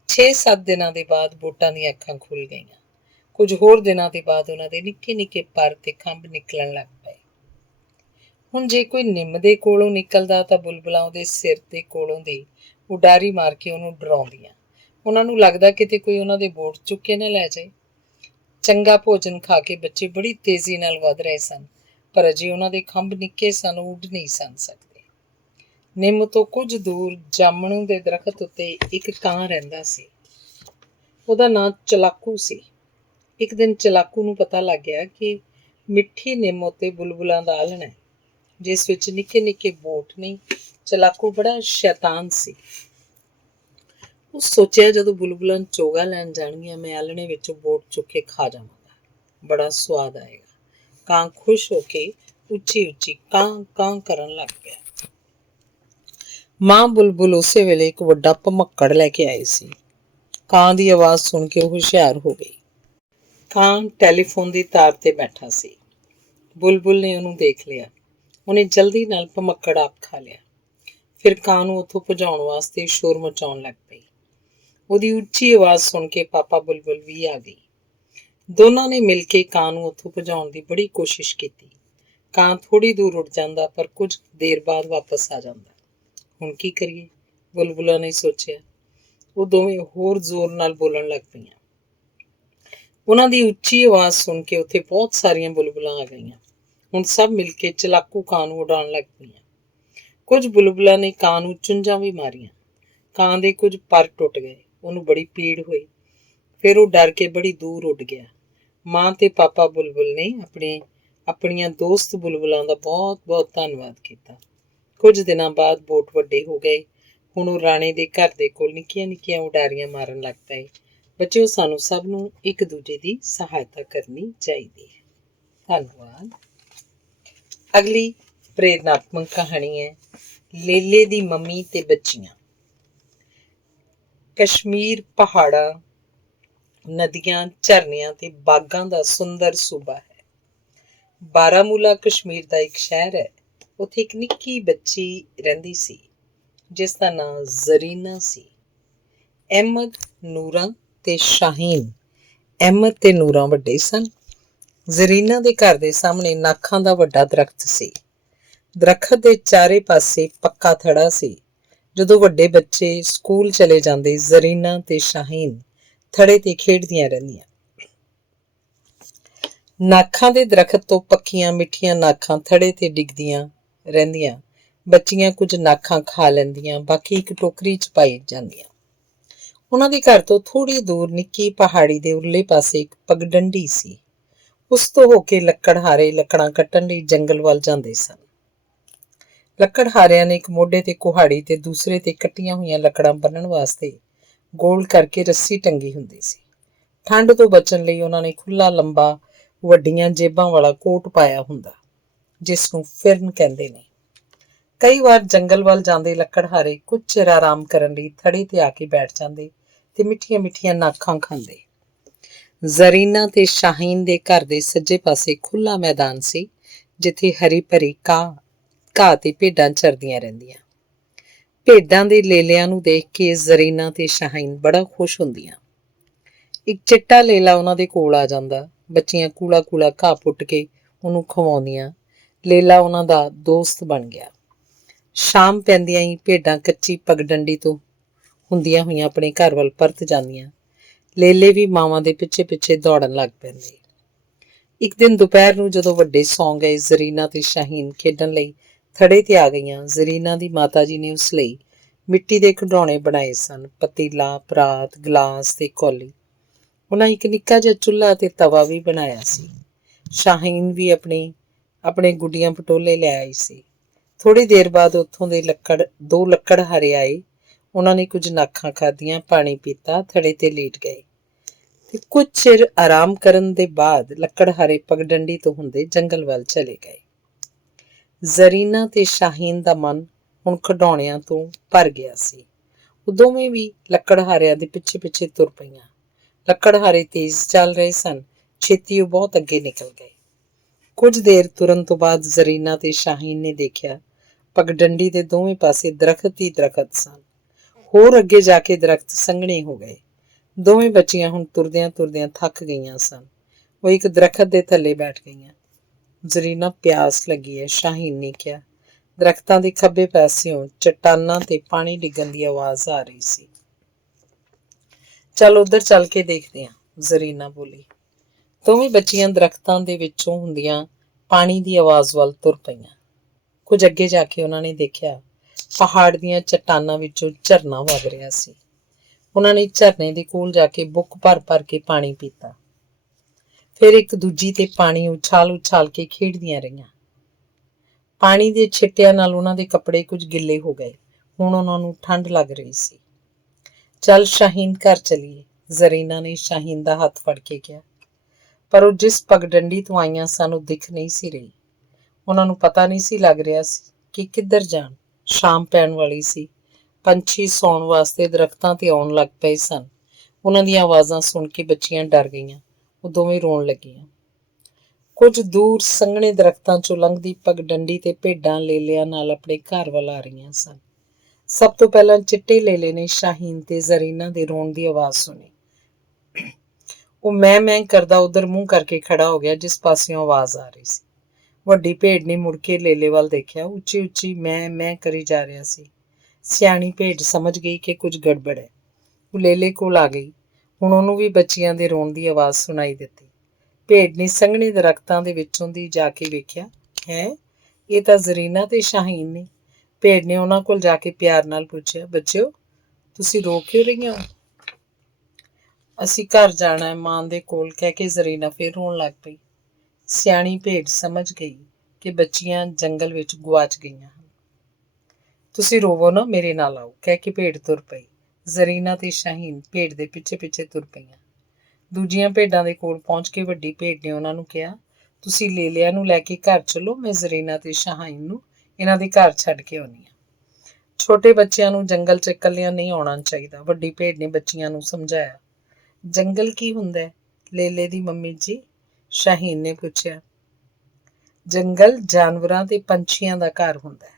6-7 ਦਿਨਾਂ ਦੇ ਬਾਅਦ ਬੋਟਾਂ ਦੀਆਂ ਅੱਖਾਂ ਖੁੱਲ੍ਹ ਗਈਆਂ। ਕੁਝ ਹੋਰ ਦਿਨਾਂ ਦੇ ਬਾਅਦ ਉਹਨਾਂ ਦੇ ਨਿੱਕੇ ਨਿੱਕੇ ਪਰ ਤੇ ਖੰਭ ਨਿਕਲਣ ਲੱਗ ਪਏ। ਹੁਣ ਜੇ ਕੋਈ ਨਿੰਮ ਦੇ ਕੋਲੋਂ ਨਿਕਲਦਾ ਤਾਂ ਬੁਲਬੁਲਾਂ ਉਹਦੇ ਸਿਰ ਦੇ ਕੋਲੋਂ ਦੀ ਉਡਾਰੀ ਮਾਰ ਕੇ ਉਹਨੂੰ ਡਰਾਉਂਦੀਆਂ। ਉਹਨਾਂ ਨੂੰ ਲੱਗਦਾ ਕਿਤੇ ਕੋਈ ਉਹਨਾਂ ਦੇ ਬੋਟ ਚੁੱਕ ਕੇ ਨਾ ਲੈ ਜਾਏ। ਚੰਗਾ ਭੋਜਨ ਖਾ ਕੇ ਬੱਚੇ ਬੜੀ ਤੇਜ਼ੀ ਨਾਲ ਵਧ ਰਹੇ ਸਨ, ਪਰ ਅਜੇ ਉਹਨਾਂ ਦੇ ਖੰਭ ਨਿੱਕੇ ਸਨ, ਉੱਡ ਨਹੀਂ ਸਨ ਸਕਦੇ। ਨਿੰਮ ਤੋਂ ਕੁਝ ਦੂਰ ਜਾਮਣੂ ਦੇ ਦਰਖਤ ਉੱਤੇ ਇੱਕ ਕਾਂ ਰਹਿੰਦਾ ਸੀ। ਉਹਦਾ ਨਾਂ ਚਲਾਕੂ ਸੀ। ਇੱਕ ਦਿਨ ਚਲਾਕੂ ਨੂੰ ਪਤਾ ਲੱਗ ਗਿਆ ਕਿ ਮਿੱਠੀ ਨਿੰਮ ਉੱਤੇ ਬੁਲਬੁਲਾਂ ਦਾ ਆਲ੍ਹਣਾ ਹੈ, ਜਿਸ ਵਿੱਚ ਨਿੱਕੇ ਨਿੱਕੇ ਬੋਟ ਨਹੀਂ। ਚਲਾਕੂ ਬੜਾ ਸ਼ੈਤਾਨ ਸੀ। ਉਹ ਸੋਚਿਆ, ਜਦੋਂ ਬੁਲਬੁਲਾਂ ਚੋਗਾ ਲੈਣ ਜਾਣਗੀਆਂ, ਮੈਂ ਆਲ੍ਹਣੇ ਵਿੱਚੋਂ ਬੋਟ ਚੁੱਕ ਕੇ ਖਾ ਜਾਵਾਂਗਾ। ਬੜਾ ਸਵਾਦ ਆਏਗਾ। ਕਾਂ ਖੁਸ਼ ਹੋ ਕੇ ਉੱਚੀ ਉੱਚੀ ਕਾਂ ਕਾਂ ਕਰਨ ਲੱਗ ਪਿਆ। ਮਾਂ ਬੁਲਬੁਲ ਉਸੇ ਵੇਲੇ ਇੱਕ ਵੱਡਾ ਭਮੱਕੜ ਲੈ ਕੇ ਆਈ ਸੀ। ਕਾਂ ਦੀ ਆਵਾਜ਼ ਸੁਣ ਕੇ ਉਹ ਹੁਸ਼ਿਆਰ ਹੋ ਗਈ। ਕਾਂ ਟੈਲੀਫੋਨ ਦੀ ਤਾਰ ਤੇ ਬੈਠਾ ਸੀ। ਬੁਲਬੁਲ ਨੇ ਉਹਨੂੰ ਦੇਖ ਲਿਆ। ਉਹਨੇ ਜਲਦੀ ਨਾਲ ਭਮੱਕੜ ਆਪ ਖਾ ਲਿਆ। ਫਿਰ ਕਾਂ ਨੂੰ ਉੱਥੋਂ ਭਜਾਉਣ ਵਾਸਤੇ ਸ਼ੋਰ ਮਚਾਉਣ ਲੱਗ ਪਈ। ਉਹਦੀ ਉੱਚੀ ਆਵਾਜ਼ ਸੁਣ ਕੇ ਪਾਪਾ ਬੁਲਬੁਲ ਵੀ ਆ ਗਈ। ਦੋਨਾਂ ਨੇ ਮਿਲ ਕੇ ਕਾਂ ਨੂੰ ਉੱਥੋਂ ਭਜਾਉਣ ਦੀ ਬੜੀ ਕੋਸ਼ਿਸ਼ ਕੀਤੀ। ਕਾਂ ਥੋੜ੍ਹੀ ਦੂਰ ਉੱਡ ਜਾਂਦਾ, ਪਰ ਕੁਝ ਦੇਰ ਬਾਅਦ ਵਾਪਸ ਆ ਜਾਂਦਾ। ਹੁਣ ਕੀ ਕਰੀਏ, ਬੁਲਬੁਲਾਂ ਨੇ ਸੋਚਿਆ। ਉਹ ਦੋਵੇਂ ਹੋਰ ਜ਼ੋਰ ਨਾਲ ਬੋਲਣ ਲੱਗ ਪਈਆਂ। ਉਹਨਾਂ ਦੀ ਉੱਚੀ ਆਵਾਜ਼ ਸੁਣ ਕੇ ਉੱਥੇ ਬਹੁਤ ਸਾਰੀਆਂ ਬੁਲਬੁਲਾਂ ਆ ਗਈਆਂ। ਹੁਣ ਸਭ ਮਿਲ ਕੇ ਚਲਾਕੂ ਕਾਂ ਨੂੰ ਉਡਾਉਣ ਲੱਗ ਪਈਆਂ। ਕੁਝ ਬੁਲਬੁਲਾਂ ਨੇ ਕਾਂ ਨੂੰ ਚੁੰਝਾਂ ਵੀ ਮਾਰੀਆਂ। ਕਾਂ ਦੇ ਕੁਝ ਪਰ ਟੁੱਟ ਗਏ। ਉਹਨੂੰ ਬੜੀ ਪੀੜ ਹੋਈ। ਫਿਰ ਉਹ ਡਰ ਕੇ ਬੜੀ ਦੂਰ ਉੱਡ ਗਿਆ। ਮਾਂ ਤੇ ਪਾਪਾ ਬੁਲਬੁਲ ਨੇ ਆਪਣੀਆਂ ਦੋਸਤ ਬੁਲਬੁਲਾਂ ਦਾ ਬਹੁਤ ਬਹੁਤ ਧੰਨਵਾਦ ਕੀਤਾ। ਕੁਝ ਦਿਨਾਂ ਬਾਅਦ ਬੋਟ ਵੱਡੇ ਹੋ ਗਏ। ਹੁਣ ਉਹ ਰਾਣੇ ਦੇ ਘਰ ਦੇ ਕੋਲ ਨਿੱਕੀਆਂ ਨਿੱਕੀਆਂ ਉਡਾਰੀਆਂ ਮਾਰਨ ਲੱਗ ਪਏ। ਬੱਚਿਓ, ਸਾਨੂੰ ਸਭ ਨੂੰ ਇੱਕ ਦੂਜੇ ਦੀ ਸਹਾਇਤਾ ਕਰਨੀ ਚਾਹੀਦੀ ਹੈ। ਧੰਨਵਾਦ। ਅਗਲੀ ਪ੍ਰੇਰਨਾਤਮਕ ਕਹਾਣੀ ਹੈ ਲੇਲੇ ਦੀ ਮੰਮੀ ਤੇ ਬੱਚੀਆਂ। ਕਸ਼ਮੀਰ ਪਹਾੜਾਂ, ਨਦੀਆਂ, ਝਰਨਿਆਂ ਤੇ ਬਾਗਾਂ ਦਾ ਸੁੰਦਰ ਸੂਬਾ ਹੈ। ਬਾਰਾਮੂਲਾ ਕਸ਼ਮੀਰ ਦਾ ਇੱਕ ਸ਼ਹਿਰ ਹੈ। ਉੱਥੇ ਇੱਕ ਨਿੱਕੀ ਬੱਚੀ ਰਹਿੰਦੀ ਸੀ ਜਿਸ ਦਾ ਨਾਂ ਜ਼ਰੀਨਾ ਸੀ। ਅਹਿਮਦ, ਨੂਰਾ ਤੇ ਸ਼ਾਹੀਨ। ਅਹਿਮਦ ਤੇ ਨੂਰਾ ਵੱਡੇ ਸਨ। ਜ਼ਰੀਨਾ ਦੇ ਘਰ ਦੇ ਸਾਹਮਣੇ ਨਾਖਾਂ ਦਾ ਵੱਡਾ ਦਰਖਤ ਸੀ। ਦਰਖਤ ਦੇ ਚਾਰੇ ਪਾਸੇ ਪੱਕਾ ਥੜਾ ਸੀ। ਜਦੋਂ ਵੱਡੇ ਬੱਚੇ ਸਕੂਲ ਚਲੇ ਜਾਂਦੇ, ਜ਼ਰੀਨਾ ਤੇ ਸ਼ਾਹੀਨ ਥੜੇ ਤੇ ਖੇਡਦੀਆਂ ਰਹਿੰਦੀਆਂ। ਨਾਖਾਂ ਦੇ ਦਰਖਤ ਤੋਂ ਪੱਕੀਆਂ ਮਿੱਠੀਆਂ ਨਾਖਾਂ ਥੜੇ ਤੇ ਡਿੱਗਦੀਆਂ ਰਹਿੰਦੀਆਂ। ਬੱਚੀਆਂ ਕੁਝ ਨਾਖਾਂ ਖਾ ਲੈਂਦੀਆਂ, ਬਾਕੀ ਇੱਕ ਟੋਕਰੀ 'ਚ ਪਾਈ ਜਾਂਦੀਆਂ। ਉਹਨਾਂ ਦੇ ਘਰ ਤੋਂ ਥੋੜ੍ਹੀ ਦੂਰ ਨਿੱਕੀ ਪਹਾੜੀ ਦੇ ਉਰਲੇ ਪਾਸੇ ਇੱਕ ਪਗਡੰਡੀ ਸੀ। ਉਸ ਤੋਂ ਹੋ ਕੇ ਲੱਕੜਹਾਰੇ ਲੱਕੜਾਂ ਕੱਟਣ ਲਈ ਜੰਗਲ ਵੱਲ ਜਾਂਦੇ ਸਨ। ਲੱਕੜਹਾਰਿਆਂ ਨੇ ਇੱਕ ਮੋਢੇ ਤੇ ਕੁਹਾੜੀ ਤੇ ਦੂਸਰੇ ਤੇ ਕੱਟੀਆਂ ਹੋਈਆਂ ਲੱਕੜਾਂ ਬੰਨ੍ਹਣ ਵਾਸਤੇ ਗੋਲ ਕਰਕੇ ਰੱਸੀ ਟੰਗੀ ਹੁੰਦੀ ਸੀ। ਠੰਡ ਤੋਂ ਬਚਣ ਲਈ ਉਹਨਾਂ ਨੇ ਖੁੱਲ੍ਹਾ ਲੰਬਾ ਵੱਡੀਆਂ ਜੇਬਾਂ ਵਾਲਾ ਕੋਟ ਪਾਇਆ ਹੁੰਦਾ, ਜਿਸ ਨੂੰ ਫਿਰਨ ਕਹਿੰਦੇ ਨੇ। ਕਈ ਵਾਰ ਜੰਗਲ ਵੱਲ ਜਾਂਦੇ ਲੱਕੜਹਾਰੇ ਕੁਝ ਚਿਰ ਆਰਾਮ ਕਰਨ ਲਈ ਥੜੇ ਤੇ ਆ ਕੇ ਬੈਠ ਜਾਂਦੇ ਤੇ ਮਿੱਠੀਆਂ ਮਿੱਠੀਆਂ ਨਾਖਾਂ ਖਾਂਦੇ। ਜ਼ਰੀਨਾ ਤੇ ਸ਼ਾਹੀਨ ਦੇ ਘਰ ਦੇ ਸੱਜੇ ਪਾਸੇ ਖੁੱਲ੍ਹਾ ਮੈਦਾਨ ਸੀ, ਜਿੱਥੇ ਹਰੀ ਭਰੀ ਘਾਹ ਤੇ ਭੇਡਾਂ ਚਰਦੀਆਂ ਰਹਿੰਦੀਆਂ। ਭੇਡਾਂ ਦੇ ਲੇਲਿਆਂ ਨੂੰ ਦੇਖ ਕੇ ਜ਼ਰੀਨਾ ਤੇ ਸ਼ਾਹੀਨ ਬੜਾ ਖੁਸ਼ ਹੁੰਦੀਆਂ। ਇੱਕ ਚਿੱਟਾ ਲੇਲਾ ਉਹਨਾਂ ਦੇ ਕੋਲ ਆ ਜਾਂਦਾ। ਬੱਚੀਆਂ ਕੂਲਾ ਕੂਲਾ ਘਾਹ ਪੁੱਟ ਕੇ ਉਹਨੂੰ ਖਵਾਉਂਦੀਆਂ। ਲੇਲਾ ਉਹਨਾਂ ਦਾ ਦੋਸਤ ਬਣ ਗਿਆ। ਸ਼ਾਮ ਪੈਂਦਿਆਂ ਹੀ ਭੇਡਾਂ ਕੱਚੀ ਪਗਡੰਡੀ ਤੋਂ ਹੁੰਦੀਆਂ ਹੋਈਆਂ ਆਪਣੇ ਘਰ ਵੱਲ ਪਰਤ ਜਾਂਦੀਆਂ। ਲੇਲੇ ਵੀ ਮਾਵਾਂ ਦੇ ਪਿੱਛੇ ਪਿੱਛੇ ਦੌੜਨ ਲੱਗ ਪੈਂਦੇ। ਇੱਕ ਦਿਨ ਦੁਪਹਿਰ ਨੂੰ ਜਦੋਂ ਵੱਡੇ ਸੌਂ ਗਏ, ਜ਼ਰੀਨਾ ਤੇ ਸ਼ਾਹੀਨ ਖੇਡਣ ਲਈ ਥੜੇ ਤੇ ਆ ਗਈਆਂ। ਜ਼ਰੀਨਾ ਦੀ ਮਾਤਾ ਜੀ ਨੇ ਉਸ ਲਈ ਮਿੱਟੀ ਦੇ ਖਿਡੌਣੇ ਬਣਾਏ ਸਨ, ਪਤੀਲਾ, ਪਰਾਤ, ਗਲਾਸ ਤੇ ਕੌਲੀ। ਉਹਨਾਂ ਇੱਕ ਨਿੱਕਾ ਜਿਹਾ ਚੁੱਲ੍ਹਾ ਤੇ ਤਵਾ ਵੀ ਬਣਾਇਆ ਸੀ। ਸ਼ਾਹੀਨ ਵੀ ਆਪਣੇ ਗੁੱਡੀਆਂ ਪਟੋਲੇ ਲੈ ਆਈ ਸੀ। ਥੋੜ੍ਹੀ ਦੇਰ ਬਾਅਦ ਉੱਥੋਂ ਦੇ ਦੋ ਲੱਕੜਹਾਰੇ ਆਏ। ਉਹਨਾਂ ਨੇ ਕੁਝ ਨਾਖਾਂ ਖਾਧੀਆਂ, ਪਾਣੀ ਪੀਤਾ, ਥੜੇ ਤੇ ਲੇਟ ਗਏ ਤੇ ਕੁਝ ਚਿਰ ਆਰਾਮ ਕਰਨ ਦੇ ਬਾਅਦ ਲੱਕੜਹਾਰੇ ਪਗਡੰਡੀ ਤੋਂ ਹੁੰਦੇ ਜੰਗਲ ਵੱਲ ਚਲੇ ਗਏ। ਜ਼ਰੀਨਾ ਤੇ ਸ਼ਾਹੀਨ ਦਾ ਮਨ ਹੁਣ ਖਿਡੌਣਿਆਂ ਤੋਂ ਭਰ ਗਿਆ ਸੀ। ਉਹ ਦੋਵੇਂ ਵੀ ਲੱਕੜਹਾਰਿਆਂ ਦੇ ਪਿੱਛੇ ਪਿੱਛੇ ਤੁਰ ਪਈਆਂ। ਲੱਕੜਹਾਰੇ ਤੇਜ਼ ਚੱਲ ਰਹੇ ਸਨ। ਛੇਤੀ ਉਹ ਬਹੁਤ ਅੱਗੇ ਨਿਕਲ ਗਏ। ਕੁਝ ਦੇਰ ਤੁਰਨ ਤੋਂ ਬਾਅਦ ਜ਼ਰੀਨਾ ਤੇ ਸ਼ਾਹੀਨ ਨੇ ਦੇਖਿਆ ਪਗਡੰਡੀ ਦੇ ਦੋਵੇਂ ਪਾਸੇ ਦਰਖਤ ਹੀ ਦਰਖਤ ਸਨ। ਹੋਰ ਅੱਗੇ ਜਾ ਕੇ ਦਰਖਤ ਸੰਘਣੇ ਹੋ ਗਏ। ਦੋਵੇਂ ਬੱਚੀਆਂ ਹੁਣ ਤੁਰਦਿਆਂ ਤੁਰਦਿਆਂ ਥੱਕ ਗਈਆਂ ਸਨ। ਉਹ ਇੱਕ ਦਰਖਤ ਦੇ ਥੱਲੇ ਬੈਠ ਗਈਆਂ। ਜ਼ਰੀਨਾ, ਪਿਆਸ ਲੱਗੀ ਹੈ, ਸ਼ਾਹੀਨ ਨੇ ਕਿਹਾ। ਦਰਖਤਾਂ ਦੇ ਖੱਬੇ ਪਾਸਿਓਂ ਚੱਟਾਨਾਂ ਤੇ ਪਾਣੀ ਡਿੱਗਣ ਦੀ ਆਵਾਜ਼ ਆ ਰਹੀ ਸੀ। ਚੱਲ ਉੱਧਰ ਚੱਲ ਕੇ ਦੇਖਦੇ ਹਾਂ, ਜ਼ਰੀਨਾ ਬੋਲੀ। ਦੋਵੇਂ ਬੱਚੀਆਂ ਦਰਖਤਾਂ ਦੇ ਵਿੱਚੋਂ ਹੁੰਦੀਆਂ ਪਾਣੀ ਦੀ ਆਵਾਜ਼ ਵੱਲ ਤੁਰ ਪਈਆਂ। ਕੁਝ ਅੱਗੇ ਜਾ ਕੇ ਉਹਨਾਂ ਨੇ ਦੇਖਿਆ ਪਹਾੜ ਦੀਆਂ ਚੱਟਾਨਾਂ ਵਿੱਚੋਂ ਝਰਨਾ ਵਗ ਰਿਹਾ ਸੀ। ਉਹਨਾਂ ਨੇ ਝਰਨੇ ਦੇ ਕੋਲ ਜਾ ਕੇ ਬੁੱਕ ਭਰ ਭਰ ਕੇ ਪਾਣੀ ਪੀਤਾ। ਫਿਰ ਇੱਕ ਦੂਜੀ ਤੇ ਪਾਣੀ ਉਛਾਲ ਉਛਾਲ ਕੇ ਖੇਡਦੀਆਂ ਰਹੀਆਂ। ਪਾਣੀ ਦੇ ਛਿੱਟਿਆਂ ਨਾਲ ਉਹਨਾਂ ਦੇ ਕੱਪੜੇ ਕੁਝ ਗਿੱਲੇ ਹੋ ਗਏ। ਹੁਣ ਉਹਨਾਂ ਨੂੰ ਠੰਡ ਲੱਗ ਰਹੀ ਸੀ। ਚੱਲ ਸ਼ਾਹੀਨ, ਘਰ ਚਲੀਏ, ਜ਼ਰੀਨਾ ਨੇ ਸ਼ਾਹੀਨ ਦਾ ਹੱਥ ਫੜ ਕੇ ਕਿਹਾ। ਪਰ ਉਹ ਜਿਸ ਪਗਡੰਡੀ ਤੋਂ ਆਈਆਂ ਸਨ ਉਹ ਦਿਖ ਨਹੀਂ ਸੀ ਰਹੀ। ਉਹਨਾਂ ਨੂੰ ਪਤਾ ਨਹੀਂ ਸੀ ਲੱਗ ਰਿਹਾ ਸੀ ਕਿ ਕਿੱਧਰ ਜਾਣ। ਸ਼ਾਮ ਪੈਣ ਵਾਲੀ ਸੀ। ਪੰਛੀ ਸੌਣ ਵਾਸਤੇ ਦਰਖਤਾਂ ਤੇ ਆਉਣ ਲੱਗ ਪਏ ਸਨ। ਉਹਨਾਂ ਦੀਆਂ ਆਵਾਜ਼ਾਂ ਸੁਣ ਕੇ ਬੱਚੀਆਂ ਡਰ ਗਈਆਂ। ਉਹ ਦੋਵੇਂ ਰੋਣ ਲੱਗੀਆਂ। ਕੁਝ ਦੂਰ ਸੰਘਣੇ ਦਰਖਤਾਂ ਚੋਂ ਲੰਘਦੀ ਪਗਡੰਡੀ ਤੇ ਭੇਡਾਂ ਲੇਲਿਆਂ ਨਾਲ ਆਪਣੇ ਘਰ ਵੱਲ ਆ ਰਹੀਆਂ ਸਨ। ਸਭ ਤੋਂ ਪਹਿਲਾਂ ਚਿੱਟੇ ਲੇਲੇ ਨੇ ਸ਼ਾਹੀਨ ਤੇ ਜ਼ਰੀਨਾ ਦੇ ਰੋਣ ਦੀ ਆਵਾਜ਼ ਸੁਣੀ। ਉਹ ਮੈਂ ਕਰਦਾ ਉੱਧਰ ਮੂੰਹ ਕਰਕੇ ਖੜਾ ਹੋ ਗਿਆ ਜਿਸ ਪਾਸਿਓਂ ਆਵਾਜ਼ ਆ ਰਹੀ ਸੀ। ਵੱਡੀ ਭੇਡ ਨੇ ਮੁੜ ਕੇ ਲੇਲੇ ਵੱਲ ਦੇਖਿਆ। ਉੱਚੀ ਉੱਚੀ ਮੈਂ ਕਰੀ ਜਾ ਰਿਹਾ ਸੀ। ਸਿਆਣੀ ਭੇਡ ਸਮਝ ਗਈ ਕਿ ਕੁਝ ਗੜਬੜ ਹੈ। ਉਹ ਲੇਲੇ ਕੋਲ ਆ ਗਈ। ਹੁਣ ਉਹਨੂੰ ਵੀ ਬੱਚੀਆਂ ਦੇ ਰੋਣ ਦੀ ਆਵਾਜ਼ ਸੁਣਾਈ ਦਿੱਤੀ। ਭੇਡ ਨੇ ਸੰਘਣੇ ਦਰਖਤਾਂ ਦੇ ਵਿੱਚੋਂ ਦੀ ਜਾ ਕੇ ਵੇਖਿਆ, ਹੈ ਇਹ ਤਾਂ ਜ਼ਰੀਨਾ ਤੇ ਸ਼ਾਹੀਨ ਨੇ। ਭੇਡ ਨੇ ਉਹਨਾਂ ਕੋਲ ਜਾ ਕੇ ਪਿਆਰ ਨਾਲ ਪੁੱਛਿਆ, ਬੱਚਿਓ, ਤੁਸੀਂ ਰੋ ਕਿਉਂ ਰਹੀਆਂ ਹੋ? ਅਸੀਂ ਘਰ ਜਾਣਾ ਹੈ, ਮਾਂ ਦੇ ਕੋਲ, ਕਹਿ ਕੇ ਜ਼ਰੀਨਾ ਫਿਰ ਰੋਣ ਲੱਗ ਪਈ। ਸਿਆਣੀ ਭੇਡ ਸਮਝ ਗਈ ਕਿ ਬੱਚੀਆਂ ਜੰਗਲ ਵਿੱਚ ਗੁਆਚ ਗਈਆਂ ਹਨ। ਤੁਸੀਂ ਰੋਵੋ ਨਾ, ਮੇਰੇ ਨਾਲ ਆਓ, ਕਹਿ ਕੇ ਭੇਡ ਤੁਰ ਪਈ। ਜ਼ਰੀਨਾ ਤੇ ਸ਼ਾਹੀਨ ਭੇਡ ਦੇ ਪਿੱਛੇ ਪਿੱਛੇ ਤੁਰ ਪਈਆਂ। ਦੂਜੀਆਂ ਭੇਡਾਂ ਦੇ ਕੋਲ ਪਹੁੰਚ ਕੇ ਵੱਡੀ ਭੇਡ ਨੇ ਉਹਨਾਂ ਨੂੰ ਕਿਹਾ, ਤੁਸੀਂ ਲੇਲਿਆਂ ਨੂੰ ਲੈ ਕੇ ਘਰ ਚਲੋ, ਮੈਂ ਜ਼ਰੀਨਾ ਤੇ ਸ਼ਾਹੀਨ ਨੂੰ ਇਹਨਾਂ ਦੇ ਘਰ ਛੱਡ ਕੇ ਆਉਂਦੀ ਹਾਂ। ਛੋਟੇ ਬੱਚਿਆਂ ਨੂੰ ਜੰਗਲ 'ਚ ਇਕੱਲਿਆਂ ਨਹੀਂ ਆਉਣਾ ਚਾਹੀਦਾ, ਵੱਡੀ ਭੇਡ ਨੇ ਬੱਚੀਆਂ ਨੂੰ ਸਮਝਾਇਆ। ਜੰਗਲ ਕੀ ਹੁੰਦਾ ਹੈ, ਲੇਲੇ ਦੀ ਮੰਮੀ ਜੀ? ਸ਼ਾਹੀਨ ਨੇ ਪੁੱਛਿਆ। ਜੰਗਲ ਜਾਨਵਰਾਂ ਤੇ ਪੰਛੀਆਂ ਦਾ ਘਰ ਹੁੰਦਾ ਹੈ।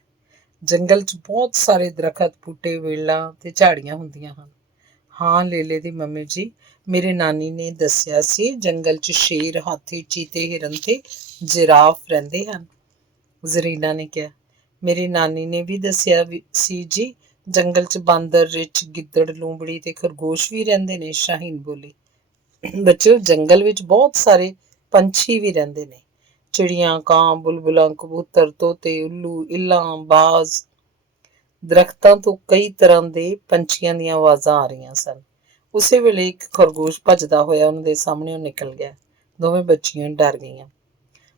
ਜੰਗਲ 'ਚ ਬਹੁਤ ਸਾਰੇ ਦਰਖਤ, ਬੂਟੇ, ਵੇਲਾਂ ਤੇ ਝਾੜੀਆਂ ਹੁੰਦੀਆਂ ਹਨ। ਹਾਂ ਲੇਲੇ ਦੀ ਮੰਮੀ ਜੀ, ਮੇਰੇ ਨਾਨੀ ਨੇ ਦੱਸਿਆ ਸੀ ਜੰਗਲ 'ਚ ਸ਼ੇਰ, ਹਾਥੀ, ਚੀਤੇ, ਹਿਰਨ ਤੇ ਜਿਰਾਫ ਰਹਿੰਦੇ ਹਨ। ਜ਼ਰੀਨਾ ਨੇ ਕਿਹਾ। ਮੇਰੀ ਨਾਨੀ ਨੇ ਵੀ ਦੱਸਿਆ ਸੀ ਜੀ, ਜੰਗਲ 'ਚ ਬਾਂਦਰ, ਰਿੱਛ, ਗਿੱਦੜ, ਲੂੰਬੜੀ ਤੇ ਖਰਗੋਸ਼ ਵੀ ਰਹਿੰਦੇ ਨੇ। ਸ਼ਾਹੀਨ ਬੋਲੀ। ਬੱਚਿਓ, ਜੰਗਲ ਵਿੱਚ ਬਹੁਤ ਸਾਰੇ ਪੰਛੀ ਵੀ ਰਹਿੰਦੇ ਨੇ। ਚਿੜੀਆਂ, ਕਾਂ, ਬੁਲਬੁਲਾਂ, ਕਬੂਤਰ, ਤੋਤੇ, ਉੱਲੂ, ਇੱਲਾਂ, ਬਾਜ਼। ਦਰਖਤਾਂ ਤੋਂ ਕਈ ਤਰ੍ਹਾਂ ਦੇ ਪੰਛੀਆਂ ਦੀਆਂ ਆਵਾਜ਼ਾਂ ਆ ਰਹੀਆਂ ਸਨ। ਉਸੇ ਵੇਲੇ ਇੱਕ ਖਰਗੋਸ਼ ਭੱਜਦਾ ਹੋਇਆ ਉਹਨਾਂ ਦੇ ਸਾਹਮਣੇ ਨਿਕਲ ਗਿਆ। ਦੋਵੇਂ ਬੱਚੀਆਂ ਡਰ ਗਈਆਂ।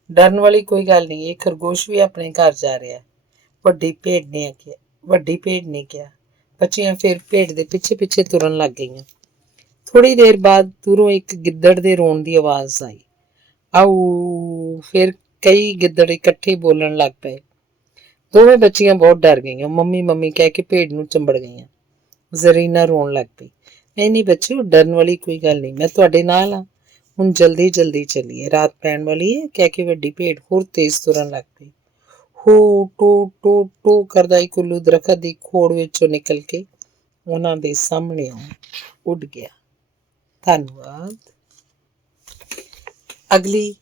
ਡਰਨ ਵਾਲੀ ਕੋਈ ਗੱਲ ਨਹੀਂ, ਇਹ ਖਰਗੋਸ਼ ਵੀ ਆਪਣੇ ਘਰ ਜਾ ਰਿਹਾ, ਵੱਡੀ ਭੇਡ ਨੇ ਕਿਹਾ। ਬੱਚੀਆਂ ਫਿਰ ਭੇਡ ਦੇ ਪਿੱਛੇ ਪਿੱਛੇ ਤੁਰਨ ਲੱਗ ਗਈਆਂ। ਥੋੜੀ ਦੇਰ ਬਾਅਦ ਦੂਰੋਂ ਇੱਕ ਗਿੱਦੜ ਦੇ ਰੋਣ ਦੀ ਆਵਾਜ਼ ਆਈ। ਆਊ! ਫਿਰ ਕਈ ਗਿੱਦੜ ਇਕੱਠੇ ਬੋਲਣ ਲੱਗ ਪਏ। ਦੋਵੇਂ ਬੱਚੀਆਂ ਬਹੁਤ ਡਰ ਗਈਆਂ। ਮੰਮੀ ਮੰਮੀ ਕਹਿ ਕੇ ਭੇਡ ਨੂੰ ਚੰਬੜ ਗਈਆਂ। ਜ਼ਰੀਨਾ ਰੋਣ ਲੱਗ ਪਈ। ਨਹੀਂ ਨਹੀਂ ਬੱਚਿਓ, ਡਰਨ ਵਾਲੀ ਕੋਈ ਗੱਲ ਨਹੀਂ, ਮੈਂ ਤੁਹਾਡੇ ਨਾਲ ਹਾਂ। ਹੁਣ ਜਲਦੀ ਜਲਦੀ ਚੱਲੀਏ, ਰਾਤ ਪੈਣ ਵਾਲੀ ਹੈ, ਕਹਿ ਕੇ ਵੱਡੀ ਭੇਡ ਹੋਰ ਤੇਜ਼ ਤੁਰਨ ਲੱਗ ਪਈ। ਹੂ ਟੂ ਟੂ ਟੂ ਕਰਦਾ ਇੱਕ ਉੱਲੂ ਦਰਖਤ ਦੀ ਖੋੜ ਵਿੱਚੋਂ ਨਿਕਲ ਕੇ ਉਹਨਾਂ ਦੇ ਸਾਹਮਣੇ ਉੱਡ ਗਿਆ। ਧੰਨਵਾਦ। ਅਗਲੀ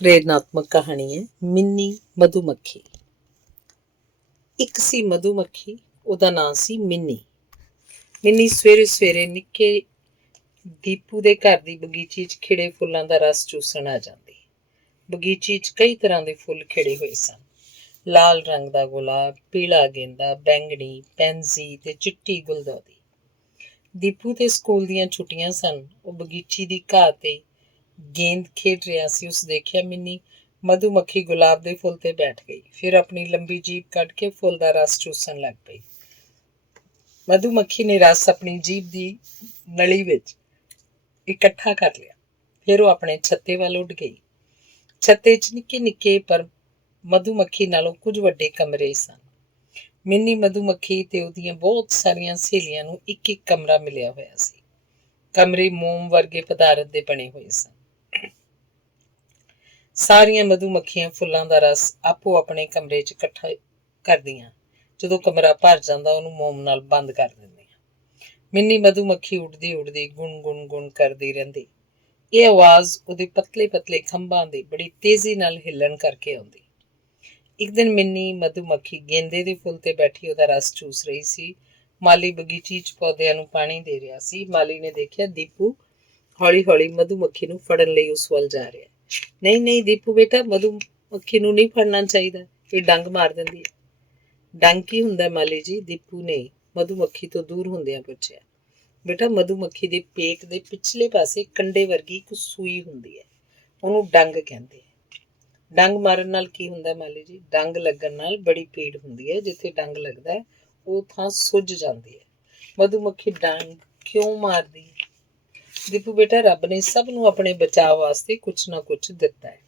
ਪ੍ਰੇਰਨਾਤਮਕ ਕਹਾਣੀ ਹੈ ਮਿੰਨੀ ਮਧੂਮੱਖੀ। ਇੱਕ ਸੀ ਮਧੂਮੱਖੀ, ਉਹਦਾ ਨਾਂ ਸੀ ਮਿੰਨੀ। ਮਿੰਨੀ ਸਵੇਰੇ ਸਵੇਰੇ ਨਿੱਕੇ ਦੀਪੂ ਦੇ ਘਰ ਦੀ ਬਗੀਚੀ 'ਚ ਖਿੜੇ ਫੁੱਲਾਂ ਦਾ ਰਸ ਚੂਸਣ ਆ ਜਾਂਦੀ। ਬਗੀਚੀ 'ਚ ਕਈ ਤਰ੍ਹਾਂ ਦੇ ਫੁੱਲ ਖਿੜੇ ਹੋਏ ਸਨ। ਲਾਲ ਰੰਗ ਦਾ ਗੁਲਾਬ, ਪੀਲਾ ਗੇਂਦਾ, ਬੈਂਗਣੀ, ਪੈਂਜ਼ੀ ਤੇ ਚਿੱਟੀ ਗੁਲਦੌਦੀ। ਦੀਪੂ ਤੇ ਸਕੂਲ ਦੀਆਂ ਛੁੱਟੀਆਂ ਸਨ। ਉਹ ਬਗੀਚੀ ਦੀ ਘਾਹ ਤੇ ਗੇਂਦ ਖੇਡ ਰਿਹਾ ਸੀ। ਉਸ ਦੇਖਿਆ ਮਿੰਨੀ ਮਧੂਮੱਖੀ ਗੁਲਾਬ ਦੇ ਫੁੱਲ ਤੇ ਬੈਠ ਗਈ। ਫਿਰ ਆਪਣੀ ਲੰਬੀ ਜੀਭ ਕੱਢ ਕੇ ਫੁੱਲ ਦਾ ਰਸ ਚੂਸਣ ਲੱਗ ਪਈ। ਮਧੂਮੱਖੀ ਨੇ ਰਸ ਆਪਣੀ ਜੀਭ ਦੀ ਨਲੀ ਵਿੱਚ ਇਕੱਠਾ ਕਰ ਲਿਆ। ਫਿਰ ਉਹ ਆਪਣੇ ਛੱਤੇ ਵੱਲ ਉੱਡ ਗਈ। ਛੱਤੇ 'ਚ ਨਿੱਕੇ ਨਿੱਕੇ ਪਰ ਮਧੂਮੱਖੀ ਨਾਲੋਂ ਕੁਝ ਵੱਡੇ ਕਮਰੇ ਸਨ। ਮਿੰਨੀ ਮਧੂਮੱਖੀ ਤੇ ਉਹਦੀਆਂ ਬਹੁਤ ਸਾਰੀਆਂ ਸਹੇਲੀਆਂ ਨੂੰ ਇੱਕ ਇੱਕ ਕਮਰਾ ਮਿਲਿਆ ਹੋਇਆ ਸੀ। ਕਮਰੇ ਮੋਮ ਵਰਗੇ ਪਦਾਰਥ ਦੇ ਬਣੇ ਹੋਏ ਸਨ। ਸਾਰੀਆਂ ਮਧੂਮੱਖੀਆਂ ਫੁੱਲਾਂ ਦਾ ਰਸ ਆਪੋ ਆਪਣੇ ਕਮਰੇ 'ਚ ਇਕੱਠਾ ਕਰਦੀਆਂ। ਜਦੋਂ ਕਮਰਾ ਭਰ ਜਾਂਦਾ, ਉਹਨੂੰ ਮੋਮ ਨਾਲ ਬੰਦ ਕਰ ਦਿੰਦੀਆਂ। ਮਿੰਨੀ ਮਧੂਮੱਖੀ ਉੱਡਦੀ ਉੱਡਦੀ ਗੁਣ ਗੁਣ ਗੁਣ ਕਰਦੀ ਰਹਿੰਦੀ। ਇਹ ਆਵਾਜ਼ ਉਹਦੇ ਪਤਲੇ ਪਤਲੇ ਖੰਭਾਂ ਦੇ ਬੜੀ ਤੇਜ਼ੀ ਨਾਲ ਹਿੱਲਣ ਕਰਕੇ ਆਉਂਦੀ। ਇੱਕ ਦਿਨ ਮਿੰਨੀ ਮਧੂਮੱਖੀ ਗੇਂਦੇ ਦੇ ਫੁੱਲ ਤੇ ਬੈਠੀ ਉਹਦਾ ਰਸ ਚੂਸ ਰਹੀ ਸੀ। ਮਾਲੀ ਬਗੀਚੀ 'ਚ ਪੌਦਿਆਂ ਨੂੰ ਪਾਣੀ ਦੇ ਰਿਹਾ ਸੀ। ਮਾਲੀ ਨੇ ਦੇਖਿਆ ਦੀਪੂ ਹੌਲੀ ਹੌਲੀ ਮਧੂਮੱਖੀ ਨੂੰ ਫੜਨ ਲਈ ਉਸ ਵੱਲ ਜਾ ਰਿਹਾ। ਨਹੀਂ ਨਹੀਂ ਦੀਪੂ ਬੇਟਾ, ਮਧੂਮੱਖੀ ਨੂੰ ਨਹੀਂ ਫੜਨਾ ਚਾਹੀਦਾ, ਇਹ ਡੰਗ ਮਾਰ ਦਿੰਦੀ ਹੈ। ਡੰਗ ਕੀ ਹੁੰਦਾ ਮਾਲੀ ਜੀ? ਦੀਪੂ ਨੇ ਮਧੂਮੱਖੀ ਤੋਂ ਦੂਰ ਹੁੰਦਿਆਂ ਪੁੱਛਿਆ। ਬੇਟਾ, ਮਧੂਮੱਖੀ ਦੇ ਪੇਟ ਦੇ ਪਿਛਲੇ ਪਾਸੇ ਕੰਡੇ ਵਰਗੀ ਇੱਕ ਸੂਈ ਹੁੰਦੀ ਹੈ, ਉਹਨੂੰ ਡੰਗ ਕਹਿੰਦੇ ਆ। ਡੰਗ ਮਾਰਨ ਨਾਲ ਕੀ ਹੁੰਦਾ ਮਾਲੀ ਜੀ? ਡੰਗ ਲੱਗਣ ਨਾਲ ਬੜੀ ਪੀੜ ਹੁੰਦੀ ਹੈ। ਜਿੱਥੇ ਡੰਗ ਲੱਗਦਾ ਹੈ ਉਹ ਥਾਂ ਸੁੱਜ ਜਾਂਦੀ ਹੈ। ਮਧੂਮੱਖੀ ਡੰਗ ਕਿਉਂ ਮਾਰਦੀ ਹੈ? ਦੀਪੂ ਬੇਟਾ, ਰੱਬ ਨੇ ਸਭ ਨੂੰ ਆਪਣੇ ਬਚਾਅ ਵਾਸਤੇ ਕੁਛ ਨਾ ਕੁਛ ਦਿੱਤਾ ਹੈ।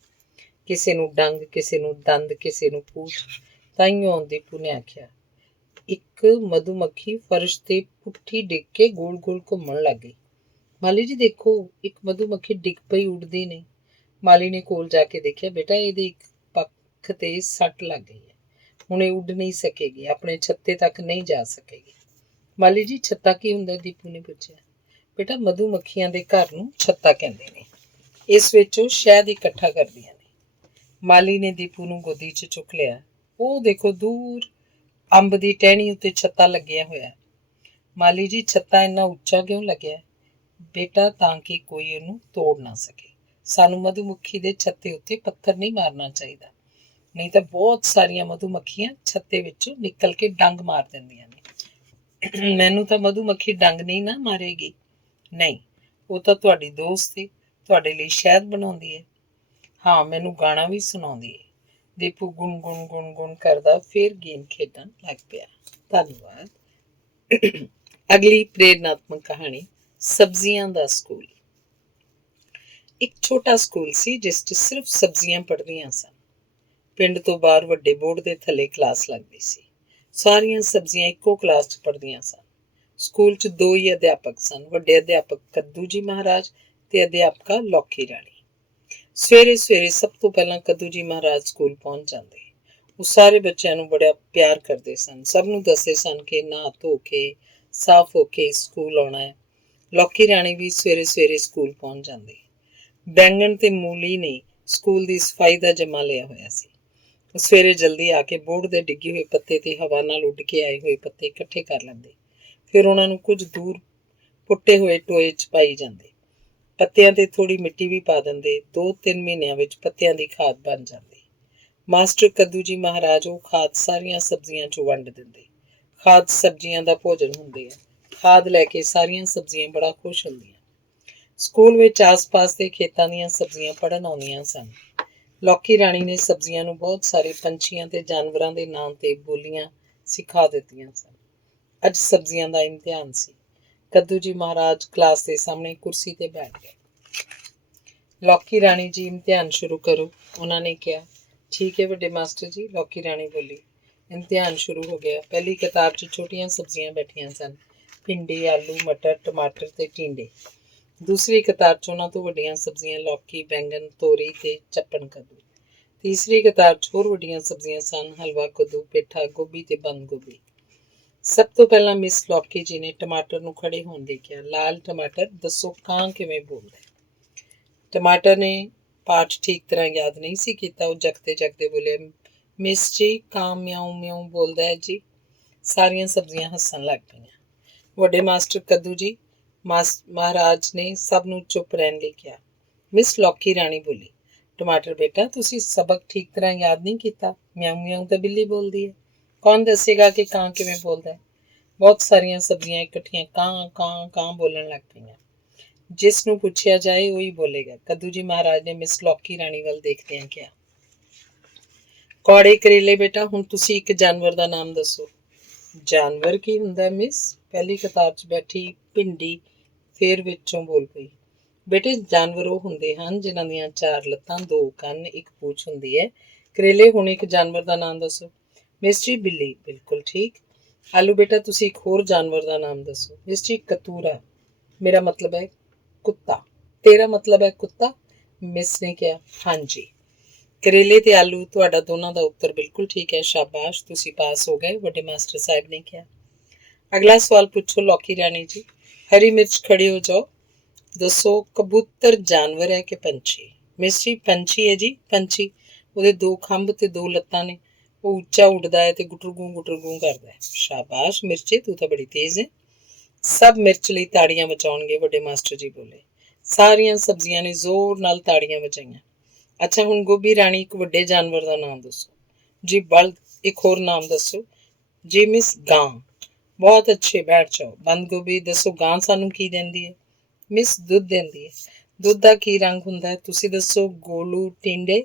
ਕਿਸੇ ਨੂੰ ਡੰਗ, ਕਿਸੇ ਨੂੰ ਦੰਦ, ਕਿਸੇ ਨੂੰ ਪੂਛ। ਤਾਈਓ ਦੀਪੂ ਨੇ ਆਖਿਆ। ਇੱਕ ਮਧੂਮੱਖੀ ਫਰਸ਼ ਤੇ ਪੁੱਠੀ ਡਿੱਗ ਕੇ ਗੋਲ ਗੋਲ ਘੁੰਮਣ ਲੱਗ ਗਈ। ਮਾਲੀ ਜੀ ਦੇਖੋ, ਇੱਕ ਮਧੂਮੱਖੀ ਡਿੱਗ ਪਈ, ਉੱਡਦੀ ਨਹੀਂ। ਮਾਲੀ ਨੇ ਕੋਲ ਜਾ ਕੇ ਦੇਖਿਆ। ਬੇਟਾ, ਇਹਦੇ ਇੱਕ ਪੱਖ ਤੇ ਸੱਟ ਲੱਗ ਗਈ ਹੈ। ਹੁਣ ਇਹ ਉੱਡ ਨਹੀਂ ਸਕੇਗੀ, ਆਪਣੇ ਛੱਤੇ ਤੱਕ ਨਹੀਂ ਜਾ ਸਕੇਗੀ। ਮਾਲੀ ਜੀ, ਛੱਤਾ ਕੀ ਹੁੰਦਾ? ਦੀਪੂ ਨੇ ਪੁੱਛਿਆ। ਬੇਟਾ, ਮਧੂਮੱਖੀਆਂ ਦੇ ਘਰ ਨੂੰ ਛੱਤਾ ਕਹਿੰਦੇ ਨੇ। ਇਸ ਵਿੱਚ ਉਹ ਸ਼ਹਿਦ ਇਕੱਠਾ ਕਰਦੀਆਂ ਨੇ। ਮਾਲੀ ਨੇ ਦੀਪੂ ਨੂੰ ਗੋਦੀ 'ਚ ਚੁੱਕ ਲਿਆ। ਉਹ ਦੇਖੋ, ਦੂਰ ਅੰਬ ਦੀ ਟਹਿਣੀ ਉੱਤੇ ਛੱਤਾ ਲੱਗਿਆ ਹੋਇਆ। ਮਾਲੀ ਜੀ, ਛੱਤਾ ਇੰਨਾ ਉੱਚਾ ਕਿਉਂ ਲੱਗਿਆ? ਬੇਟਾ, ਤਾਂ ਕਿ ਕੋਈ ਇਹਨੂੰ ਤੋੜ ਨਾ ਸਕੇ। ਸਾਨੂੰ ਮਧੂਮੱਖੀ ਦੇ ਛੱਤੇ ਉੱਤੇ ਪੱਥਰ ਨਹੀਂ ਮਾਰਨਾ ਚਾਹੀਦਾ, ਨਹੀਂ ਤਾਂ ਬਹੁਤ ਸਾਰੀਆਂ ਮਧੂਮੱਖੀਆਂ ਛੱਤੇ ਵਿੱਚੋਂ ਨਿਕਲ ਕੇ ਡੰਗ ਮਾਰ ਦਿੰਦੀਆਂ ਨੇ। ਮੈਨੂੰ ਤਾਂ ਮਧੂਮੱਖੀ ਡੰਗ ਨਹੀਂ ਨਾ ਮਾਰੇਗੀ। ਨਹੀਂ, ਉਹ ਤਾਂ ਤੁਹਾਡੀ ਦੋਸਤ ਹੈ, ਤੁਹਾਡੇ ਲਈ ਸ਼ਹਿਦ ਬਣਾਉਂਦੀ ਹੈ। ਹਾਂ, ਮੈਨੂੰ ਗਾਣਾ ਵੀ ਸੁਣਾਉਂਦੀ ਹੈ। ਦੀਪੂ ਗੁਣ ਗੁਣ ਗੁਣ ਗੁਣ ਕਰਦਾ ਫਿਰ ਗੇਂਦ ਖੇਡਣ ਲੱਗ ਪਿਆ। ਧੰਨਵਾਦ। ਅਗਲੀ ਪ੍ਰੇਰਨਾਤਮਕ ਕਹਾਣੀ ਸਬਜ਼ੀਆਂ ਦਾ ਸਕੂਲ। ਇੱਕ ਛੋਟਾ ਸਕੂਲ ਸੀ ਜਿਸ 'ਚ ਸਿਰਫ ਸਬਜ਼ੀਆਂ ਪੜ੍ਹਦੀਆਂ ਸਨ। ਪਿੰਡ ਤੋਂ ਬਾਹਰ ਵੱਡੇ ਬੋਰਡ ਦੇ ਥੱਲੇ ਕਲਾਸ ਲੱਗਦੀ ਸੀ। ਸਾਰੀਆਂ ਸਬਜ਼ੀਆਂ ਇੱਕੋ ਕਲਾਸ 'ਚ ਪੜ੍ਹਦੀਆਂ ਸਨ। ਸਕੂਲ 'ਚ ਦੋ ਹੀ ਅਧਿਆਪਕ ਸਨ, ਵੱਡੇ ਅਧਿਆਪਕ ਕੱਦੂ ਜੀ ਮਹਾਰਾਜ ਤੇ ਅਧਿਆਪਕਾ ਲੌਕੀ ਰਾਣੀ। ਸਵੇਰੇ ਸਵੇਰੇ ਸਭ ਤੋਂ ਪਹਿਲਾਂ ਕੱਦੂ ਜੀ ਮਹਾਰਾਜ ਸਕੂਲ ਪਹੁੰਚ ਜਾਂਦੇ। ਉਹ ਸਾਰੇ ਬੱਚਿਆਂ ਨੂੰ ਬੜਾ ਪਿਆਰ ਕਰਦੇ ਸਨ। ਸਭ ਨੂੰ ਦੱਸਦੇ ਸਨ ਕਿ ਨਹਾ ਧੋ ਕੇ ਸਾਫ਼ ਹੋ ਕੇ ਸਕੂਲ ਆਉਣਾ ਹੈ। ਲੌਕੀ ਰਾਣੀ ਵੀ ਸਵੇਰੇ ਸਵੇਰੇ ਸਕੂਲ ਪਹੁੰਚ ਜਾਂਦੀ। ਬੈਂਗਣ ਤੇ ਮੂਲੀ ਨੇ ਸਕੂਲ ਦੀ ਸਫਾਈ ਦਾ ਜਮਾ ਲਿਆ ਹੋਇਆ ਸੀ। ਉਹ ਸਵੇਰੇ ਜਲਦੀ ਆ ਕੇ ਬੋਰਡ ਦੇ ਡਿੱਗੇ ਹੋਏ ਪੱਤੇ ਤੇ ਹਵਾ ਨਾਲ ਉੱਡ ਕੇ ਆਏ ਹੋਏ ਪੱਤੇ ਇਕੱਠੇ ਕਰ ਲੈਂਦੇ। ਫਿਰ ਉਹਨਾਂ ਨੂੰ ਕੁਝ ਦੂਰ ਪੁੱਟੇ ਹੋਏ ਟੋਏ 'ਚ ਪਾਈ ਜਾਂਦੇ। ਪੱਤਿਆਂ ਤੇ ਥੋੜੀ ਮਿੱਟੀ ਵੀ ਪਾ ਦਿੰਦੇ। 2-3 ਮਹੀਨਿਆਂ ਵਿੱਚ ਪੱਤਿਆਂ ਦੀ ਖਾਦ ਬਣ ਜਾਂਦੀ। ਮਾਸਟਰ ਕੱਦੂ ਜੀ ਮਹਾਰਾਜ ਉਹ ਖਾਦ ਸਾਰੀਆਂ ਸਬਜ਼ੀਆਂ 'ਚ ਵੰਡ ਦਿੰਦੇ। ਖਾਦ ਸਬਜ਼ੀਆਂ ਦਾ ਭੋਜਨ ਹੁੰਦੀ ਹੈ। ਖਾਦ ਲੈ ਕੇ ਸਾਰੀਆਂ ਸਬਜ਼ੀਆਂ ਬੜਾ ਖੁਸ਼ ਹੁੰਦੀਆਂ। ਸਕੂਲ ਵਿੱਚ ਆਸ-ਪਾਸ ਦੇ ਖੇਤਾਂ ਦੀਆਂ ਸਬਜ਼ੀਆਂ ਪੜ੍ਹਨ ਆਉਂਦੀਆਂ ਸਨ। ਲੌਕੀ ਰਾਣੀ ਨੇ ਸਬਜ਼ੀਆਂ ਨੂੰ ਬਹੁਤ ਸਾਰੇ ਪੰਛੀਆਂ ਤੇ ਜਾਨਵਰਾਂ ਦੇ ਨਾਂ ਤੇ ਬੋਲੀਆਂ ਸਿਖਾ ਦਿੱਤੀਆਂ ਸਨ। ਅੱਜ ਸਬਜ਼ੀਆਂ ਦਾ ਇਮਤਿਹਾਨ ਸੀ। ਕੱਦੂ ਜੀ ਮਹਾਰਾਜ ਕਲਾਸ ਦੇ ਸਾਹਮਣੇ ਕੁਰਸੀ ਤੇ ਬੈਠ ਗਏ। ਲੌਕੀ ਰਾਣੀ ਜੀ, ਇਮਤਿਹਾਨ ਸ਼ੁਰੂ ਕਰੋ, ਉਹਨਾਂ ਨੇ ਕਿਹਾ। ਠੀਕ ਹੈ ਵੱਡੇ ਮਾਸਟਰ ਜੀ, ਲੌਕੀ ਰਾਣੀ ਬੋਲੀ। ਇਮਤਿਹਾਨ ਸ਼ੁਰੂ ਹੋ ਗਿਆ। ਪਹਿਲੀ ਕਿਤਾਬ 'ਚ ਛੋਟੀਆਂ ਸਬਜ਼ੀਆਂ ਬੈਠੀਆਂ ਸਨ। ਭਿੰਡੀ, ਆਲੂ, ਮਟਰ, ਟਮਾਟਰ ਤੇ ਟਿੰਡੇ। ਦੂਸਰੀ ਕਤਾਰ 'ਚ ਉਹਨਾਂ ਤੋਂ ਵੱਡੀਆਂ ਸਬਜ਼ੀਆਂ ਲੌਕੀ, ਬੈਂਗਣ, ਤੋਰੀ ਤੇ ਚੱਪਣ ਕੱਦੂ। ਤੀਸਰੀ ਕਤਾਰ 'ਚ ਹੋਰ ਵੱਡੀਆਂ ਸਬਜ਼ੀਆਂ ਸਨ। ਹਲਵਾ ਕੱਦੂ, ਪੇਠਾ, ਗੋਭੀ ਤੇ ਬੰਦ ਗੋਭੀ। ਸਭ ਤੋਂ ਪਹਿਲਾਂ ਮਿਸ ਲੌਕੀ ਜੀ ਨੇ ਟਮਾਟਰ ਨੂੰ ਖੜੇ ਹੋਣ ਦੇਖਿਆ। ਲਾਲ ਟਮਾਟਰ, ਦੱਸੋ ਕਾਂ ਕਿਵੇਂ ਬੋਲਦਾ? ਟਮਾਟਰ ਨੇ ਪਾਠ ਠੀਕ ਤਰ੍ਹਾਂ ਯਾਦ ਨਹੀਂ ਸੀ ਕੀਤਾ। ਉਹ ਜਗਦੇ ਜਗਦੇ ਬੋਲੇ, ਮਿਸ ਜੀ, ਕਾਂ ਮਿਆਉਂ ਮਿਆਉਂ ਬੋਲਦਾ ਹੈ ਜੀ। ਸਾਰੀਆਂ ਸਬਜ਼ੀਆਂ ਹੱਸਣ ਲੱਗ ਪਈਆਂ। ਵੱਡੇ ਮਾਸਟਰ ਕੱਦੂ ਜੀ ਮਹਾਰਾਜ ਨੇ ਸਭ ਨੂੰ ਚੁੱਪ ਰਹਿਣ ਲਈ ਕਿਹਾ। ਮਿਸ ਲੌਕੀ ਰਾਣੀ ਬੋਲੀ, ਟਮਾਟਰ ਬੇਟਾ, ਤੁਸੀਂ ਸਬਕ ਠੀਕ ਤਰ੍ਹਾਂ ਯਾਦ ਨਹੀਂ ਕੀਤਾ। ਮਿਆਉਂ ਮਿਆਉਂ ਤਾਂ ਬਿੱਲੀ ਬੋਲਦੀ ਹੈ। ਕੌਣ ਦੱਸੇਗਾ ਕਿ ਕਾਂ ਕਿਵੇਂ ਬੋਲਦਾ ਹੈ? ਬਹੁਤ ਸਾਰੀਆਂ ਸਬਜ਼ੀਆਂ ਇਕੱਠੀਆਂ ਕਾਂ ਕਾਂ ਕਾਂ ਬੋਲਣ ਲੱਗ ਪਈਆਂ। ਜਿਸ ਨੂੰ ਪੁੱਛਿਆ ਜਾਏ ਉਹੀ ਬੋਲੇਗਾ। ਕੱਦੂ ਜੀ ਮਹਾਰਾਜ ਨੇ ਮਿਸ ਲੌਕੀ ਰਾਣੀ ਵੱਲ ਦੇਖਦਿਆਂ ਕਿਹਾ, ਕੌੜੇ ਕਰੇਲੇ ਬੇਟਾ, ਹੁਣ ਤੁਸੀਂ ਇੱਕ ਜਾਨਵਰ ਦਾ ਨਾਮ ਦੱਸੋ। ਜਾਨਵਰ ਕੀ ਹੁੰਦਾ ਮਿਸ? ਪਹਿਲੀ ਕਤਾਰ 'ਚ ਬੈਠੀ ਭਿੰਡੀ ਫੇਰ ਵਿੱਚੋਂ ਬੋਲ ਪਈ। ਬੇਟੇ, ਜਾਨਵਰ ਉਹ ਹੁੰਦੇ ਹਨ ਜਿਨ੍ਹਾਂ ਦੀਆਂ 4 ਲੱਤਾਂ, 2 ਕੰਨ, 1 ਪੂਛ ਹੁੰਦੀ ਹੈ। ਕਰੇਲੇ, ਹੁਣ ਇੱਕ ਜਾਨਵਰ ਦਾ ਨਾਮ ਦੱਸੋ। ਮਿਸ ਜੀ, ਬਿੱਲੀ। ਬਿਲਕੁਲ ਠੀਕ। ਆਲੂ ਬੇਟਾ, ਤੁਸੀਂ ਇੱਕ ਹੋਰ ਜਾਨਵਰ ਦਾ ਨਾਮ ਦੱਸੋ। ਮਿਸ ਜੀ, ਕਤੂਰਾ। ਮੇਰਾ ਮਤਲਬ ਹੈ ਕੁੱਤਾ। ਤੇਰਾ ਮਤਲਬ ਹੈ ਕੁੱਤਾ? ਮਿਸ ਨੇ ਕਿਹਾ। ਹਾਂਜੀ। ਕਰੇਲੇ ਤੇ ਆਲੂ, ਤੁਹਾਡਾ ਦੋਨਾਂ ਦਾ ਉੱਤਰ ਬਿਲਕੁਲ ਠੀਕ ਹੈ। ਸ਼ਾਬਾਸ਼, ਤੁਸੀਂ ਪਾਸ ਹੋ ਗਏ, ਵੱਡੇ ਮਾਸਟਰ ਸਾਹਿਬ ਨੇ ਕਿਹਾ। ਅਗਲਾ ਸਵਾਲ ਪੁੱਛੋ ਲੌਕੀ ਰਾਣੀ ਜੀ। ਹਰੀ ਮਿਰਚ, ਖੜੇ ਹੋ ਜਾਓ। ਦੱਸੋ, ਕਬੂਤਰ ਜਾਨਵਰ ਹੈ ਕਿ ਪੰਛੀ? ਮਿਸ ਜੀ, ਪੰਛੀ ਹੈ ਜੀ, ਪੰਛੀ। ਉਹਦੇ 2 ਖੰਭ ਤੇ 2 ਲੱਤਾਂ ਨੇ। ਉਹ ਉੱਚਾ ਉੱਡਦਾ ਹੈ ਤੇ ਗੁਟਰਗੂ ਕਰਦਾ ਹੈ। ਸ਼ਾਬਾਸ਼ ਮਿਰਚੇ, ਤੂੰ ਤਾਂ ਬੜੀ ਤੇਜ਼ ਹੈ। ਸਭ ਮਿਰਚ ਲਈ ਤਾੜੀਆਂ ਵਜਾਉਣਗੇ, ਵੱਡੇ ਮਾਸਟਰ ਜੀ ਬੋਲੇ। ਸਾਰੀਆਂ ਸਬਜ਼ੀਆਂ ਨੇ ਜ਼ੋਰ ਨਾਲ ਤਾੜੀਆਂ ਵਜਾਈਆਂ। ਅੱਛਾ, ਹੁਣ ਗੋਭੀ ਰਾਣੀ, ਇੱਕ ਵੱਡੇ ਜਾਨਵਰ ਦਾ ਨਾਮ ਦੱਸੋ। ਜੀ, ਬਲਦ। ਇੱਕ ਹੋਰ ਨਾਮ ਦੱਸੋ। ਜੀ ਮਿਸ, ਗਾਂ। ਬਹੁਤ ਅੱਛੇ, ਬੈਠ ਜਾਓ। ਬੰਦ ਗੋਭੀ, ਦੱਸੋ ਗਾਂ ਸਾਨੂੰ ਕੀ ਦਿੰਦੀ ਹੈ। ਮਿਸ, ਦੁੱਧ ਦਿੰਦੀ ਹੈ। ਦੁੱਧ ਦਾ ਕੀ ਰੰਗ ਹੁੰਦਾ ਹੈ? ਤੁਸੀਂ ਦੱਸੋ। ਗੋਲੂ, ਟਿੰਡੇ,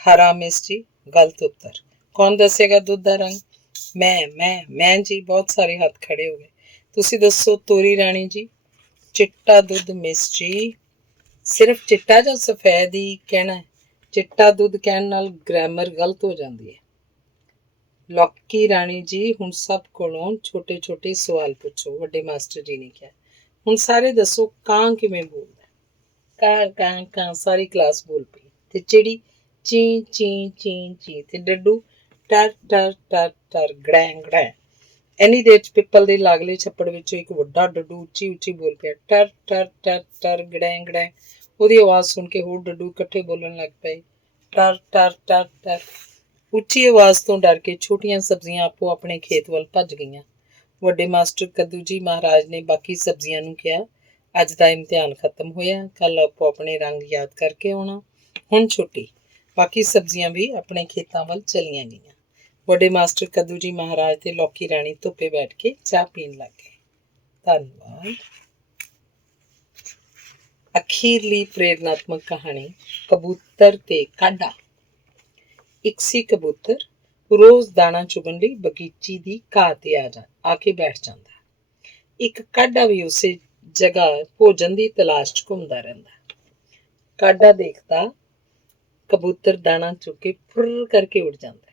ਹਰਾ। ਮਿਸ ਜੀ, ਗਲਤ ਉੱਤਰ। ਕੌਣ ਦੱਸੇਗਾ ਦੁੱਧ ਦਾ ਰੰਗ? ਮੈਂ ਜੀ। ਬਹੁਤ ਸਾਰੇ ਹੱਥ ਖੜੇ ਹੋ ਗਏ। ਤੁਸੀਂ ਦੱਸੋ ਤੋਰੀ ਰਾਣੀ ਜੀ। ਚਿੱਟਾ ਦੁੱਧ। ਮਿਸ ਜੀ, ਸਿਰਫ ਚਿੱਟਾ ਜਾਂ ਸਫੈਦ ਹੀ ਕਹਿਣਾ ਹੈ? ਚਿੱਟਾ ਦੁੱਧ ਕਹਿਣ ਨਾਲ ਗ੍ਰਾਮਰ ਗਲਤ ਹੋ ਜਾਂਦੀ ਹੈ। ਲੌਕੀ ਰਾਣੀ ਜੀ, ਹੁਣ ਸਭ ਕੋਲੋਂ ਛੋਟੇ ਛੋਟੇ ਸਵਾਲ ਪੁੱਛੋ, ਵੱਡੇ ਮਾਸਟਰ ਜੀ ਨੇ ਕਿਹਾ। ਹੁਣ ਸਾਰੇ ਦੱਸੋ, ਕਾਂ ਕਿਵੇਂ ਬੋਲਦਾ? ਕਾਂ ਕਾਂ ਕਾਂ, ਸਾਰੀ ਕਲਾਸ ਬੋਲ ਪਈ। ਤੇ ਚਿੜੀ ਚੀ ਚੀ ਚੀ ਚੀ। ਤੇ ਡੱਡੂ ਟਰ ਟਰ ਟਰ ਟਰ, ਗੜੈਂ ਗੜੈਂ। ਇੰਨੀ ਦੇਰ 'ਚ ਪਿੱਪਲ ਦੇ ਲਾਗਲੇ ਛੱਪੜ ਵਿੱਚੋਂ ਇੱਕ ਵੱਡਾ ਡੱਡੂ ਉੱਚੀ ਉੱਚੀ ਬੋਲ ਪਿਆ, ਟਰ ਟਰ ਟਰ ਟਰ, ਗੜੈਂ ਗੜੈਂ। ਉਹਦੀ ਆਵਾਜ਼ ਸੁਣ ਕੇ ਹੋਰ ਡੱਡੂ ਇਕੱਠੇ ਬੋਲਣ ਲੱਗ ਪਏ, ਟਰ ਟਰ ਟਰ ਟਰ। ਉੱਚੀ ਆਵਾਜ਼ ਤੋਂ ਡਰ ਕੇ ਛੋਟੀਆਂ ਸਬਜ਼ੀਆਂ ਆਪੋ ਆਪਣੇ ਖੇਤ ਵੱਲ ਭੱਜ ਗਈਆਂ। ਵੱਡੇ ਮਾਸਟਰ ਕੱਦੂ ਜੀ ਮਹਾਰਾਜ ਨੇ ਬਾਕੀ ਸਬਜ਼ੀਆਂ ਨੂੰ ਕਿਹਾ, ਅੱਜ ਦਾ ਇਮਤਿਹਾਨ ਖਤਮ ਹੋਇਆ। ਕੱਲ ਆਪੋ ਆਪਣੇ ਰੰਗ ਯਾਦ ਕਰਕੇ ਆਉਣਾ। ਹੁਣ ਛੁੱਟੀ। ਬਾਕੀ ਸਬਜ਼ੀਆਂ ਵੀ ਆਪਣੇ ਖੇਤਾਂ ਵੱਲ ਚਲੀਆਂ ਗਈਆਂ। ਵੱਡੇ ਮਾਸਟਰ ਕੱਦੂ ਜੀ ਮਹਾਰਾਜ ਤੇ ਲੌਕੀ ਰਾਣੀ ਧੁੱਪੇ ਬੈਠ ਕੇ ਚਾਹ ਪੀਣ ਲੱਗ ਗਏ। ਧੰਨਵਾਦ। ਅਖੀਰਲੀ ਪ੍ਰੇਰਨਾਤਮਕ ਕਹਾਣੀ, ਕਬੂਤਰ ਤੇ ਕਾਡਾ। ਇੱਕ ਸੀ ਕਬੂਤਰ, ਰੋਜ਼ ਦਾਣਾ ਚੁਗਣ ਲਈ ਬਗੀਚੀ ਦੀ ਘਾਹ ਤੇ ਆ ਕੇ ਬੈਠ ਜਾਂਦਾ। ਇੱਕ ਕਾਡਾ ਵੀ ਉਸੇ ਜਗ੍ਹਾ ਭੋਜਨ ਦੀ ਤਲਾਸ਼ 'ਚ ਘੁੰਮਦਾ ਰਹਿੰਦਾ। ਕਾਡਾ ਦੇਖਦਾ ਕਬੂਤਰ ਦਾਣਾ ਚੁੱਕ ਕੇ ਫੁਰ ਕਰਕੇ ਉੱਡ ਜਾਂਦਾ।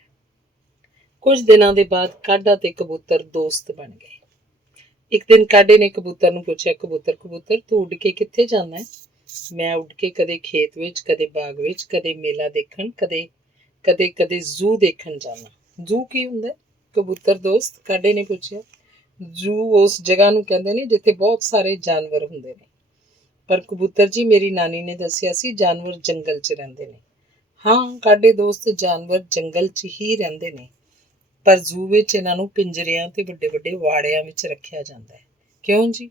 ਕੁਝ ਦਿਨਾਂ ਦੇ ਬਾਅਦ ਕਾਡਾ ਤੇ ਕਬੂਤਰ ਦੋਸਤ ਬਣ ਗਏ। ਇੱਕ ਦਿਨ ਕਾਡੇ ਨੇ ਕਬੂਤਰ ਨੂੰ ਪੁੱਛਿਆ, ਕਬੂਤਰ ਤੂੰ ਉੱਡ ਕੇ ਕਿੱਥੇ ਜਾਂਦਾ ਹੈ? ਮੈਂ ਉੱਡ ਕੇ ਕਦੇ ਖੇਤ ਵਿੱਚ, ਕਦੇ ਬਾਗ ਵਿੱਚ, ਕਦੇ ਮੇਲਾ ਦੇਖਣ, ਕਦੇ ਜ਼ੂ ਦੇਖਣ ਜਾਣਾ। ਜ਼ੂ ਕੀ ਹੁੰਦਾ? ਕਬੂਤਰ ਦੋਸਤ, ਕਾਡੇ ਨੇ ਪੁੱਛਿਆ। ਜ਼ੂ ਉਸ ਜਗ੍ਹਾ ਨੂੰ ਕਹਿੰਦੇ ਨੇ ਜਿੱਥੇ ਬਹੁਤ ਸਾਰੇ ਜਾਨਵਰ ਹੁੰਦੇ ਨੇ। ਪਰ ਕਬੂਤਰ ਜੀ, ਮੇਰੀ ਨਾਨੀ ਨੇ ਦੱਸਿਆ ਸੀ ਜਾਨਵਰ ਜੰਗਲ 'ਚ ਰਹਿੰਦੇ ਨੇ। ਹਾਂ ਕਾਡੇ ਦੋਸਤ, ਜਾਨਵਰ ਜੰਗਲ 'ਚ ਹੀ ਰਹਿੰਦੇ ਨੇ, ਪਰ ਜ਼ੂ ਵਿੱਚ ਇਹਨਾਂ ਨੂੰ ਪਿੰਜਰਿਆਂ ਤੇ ਵੱਡੇ ਵੱਡੇ ਵਾੜਿਆਂ ਵਿੱਚ ਰੱਖਿਆ ਜਾਂਦਾ ਹੈ। ਕਿਉਂ ਜੀ?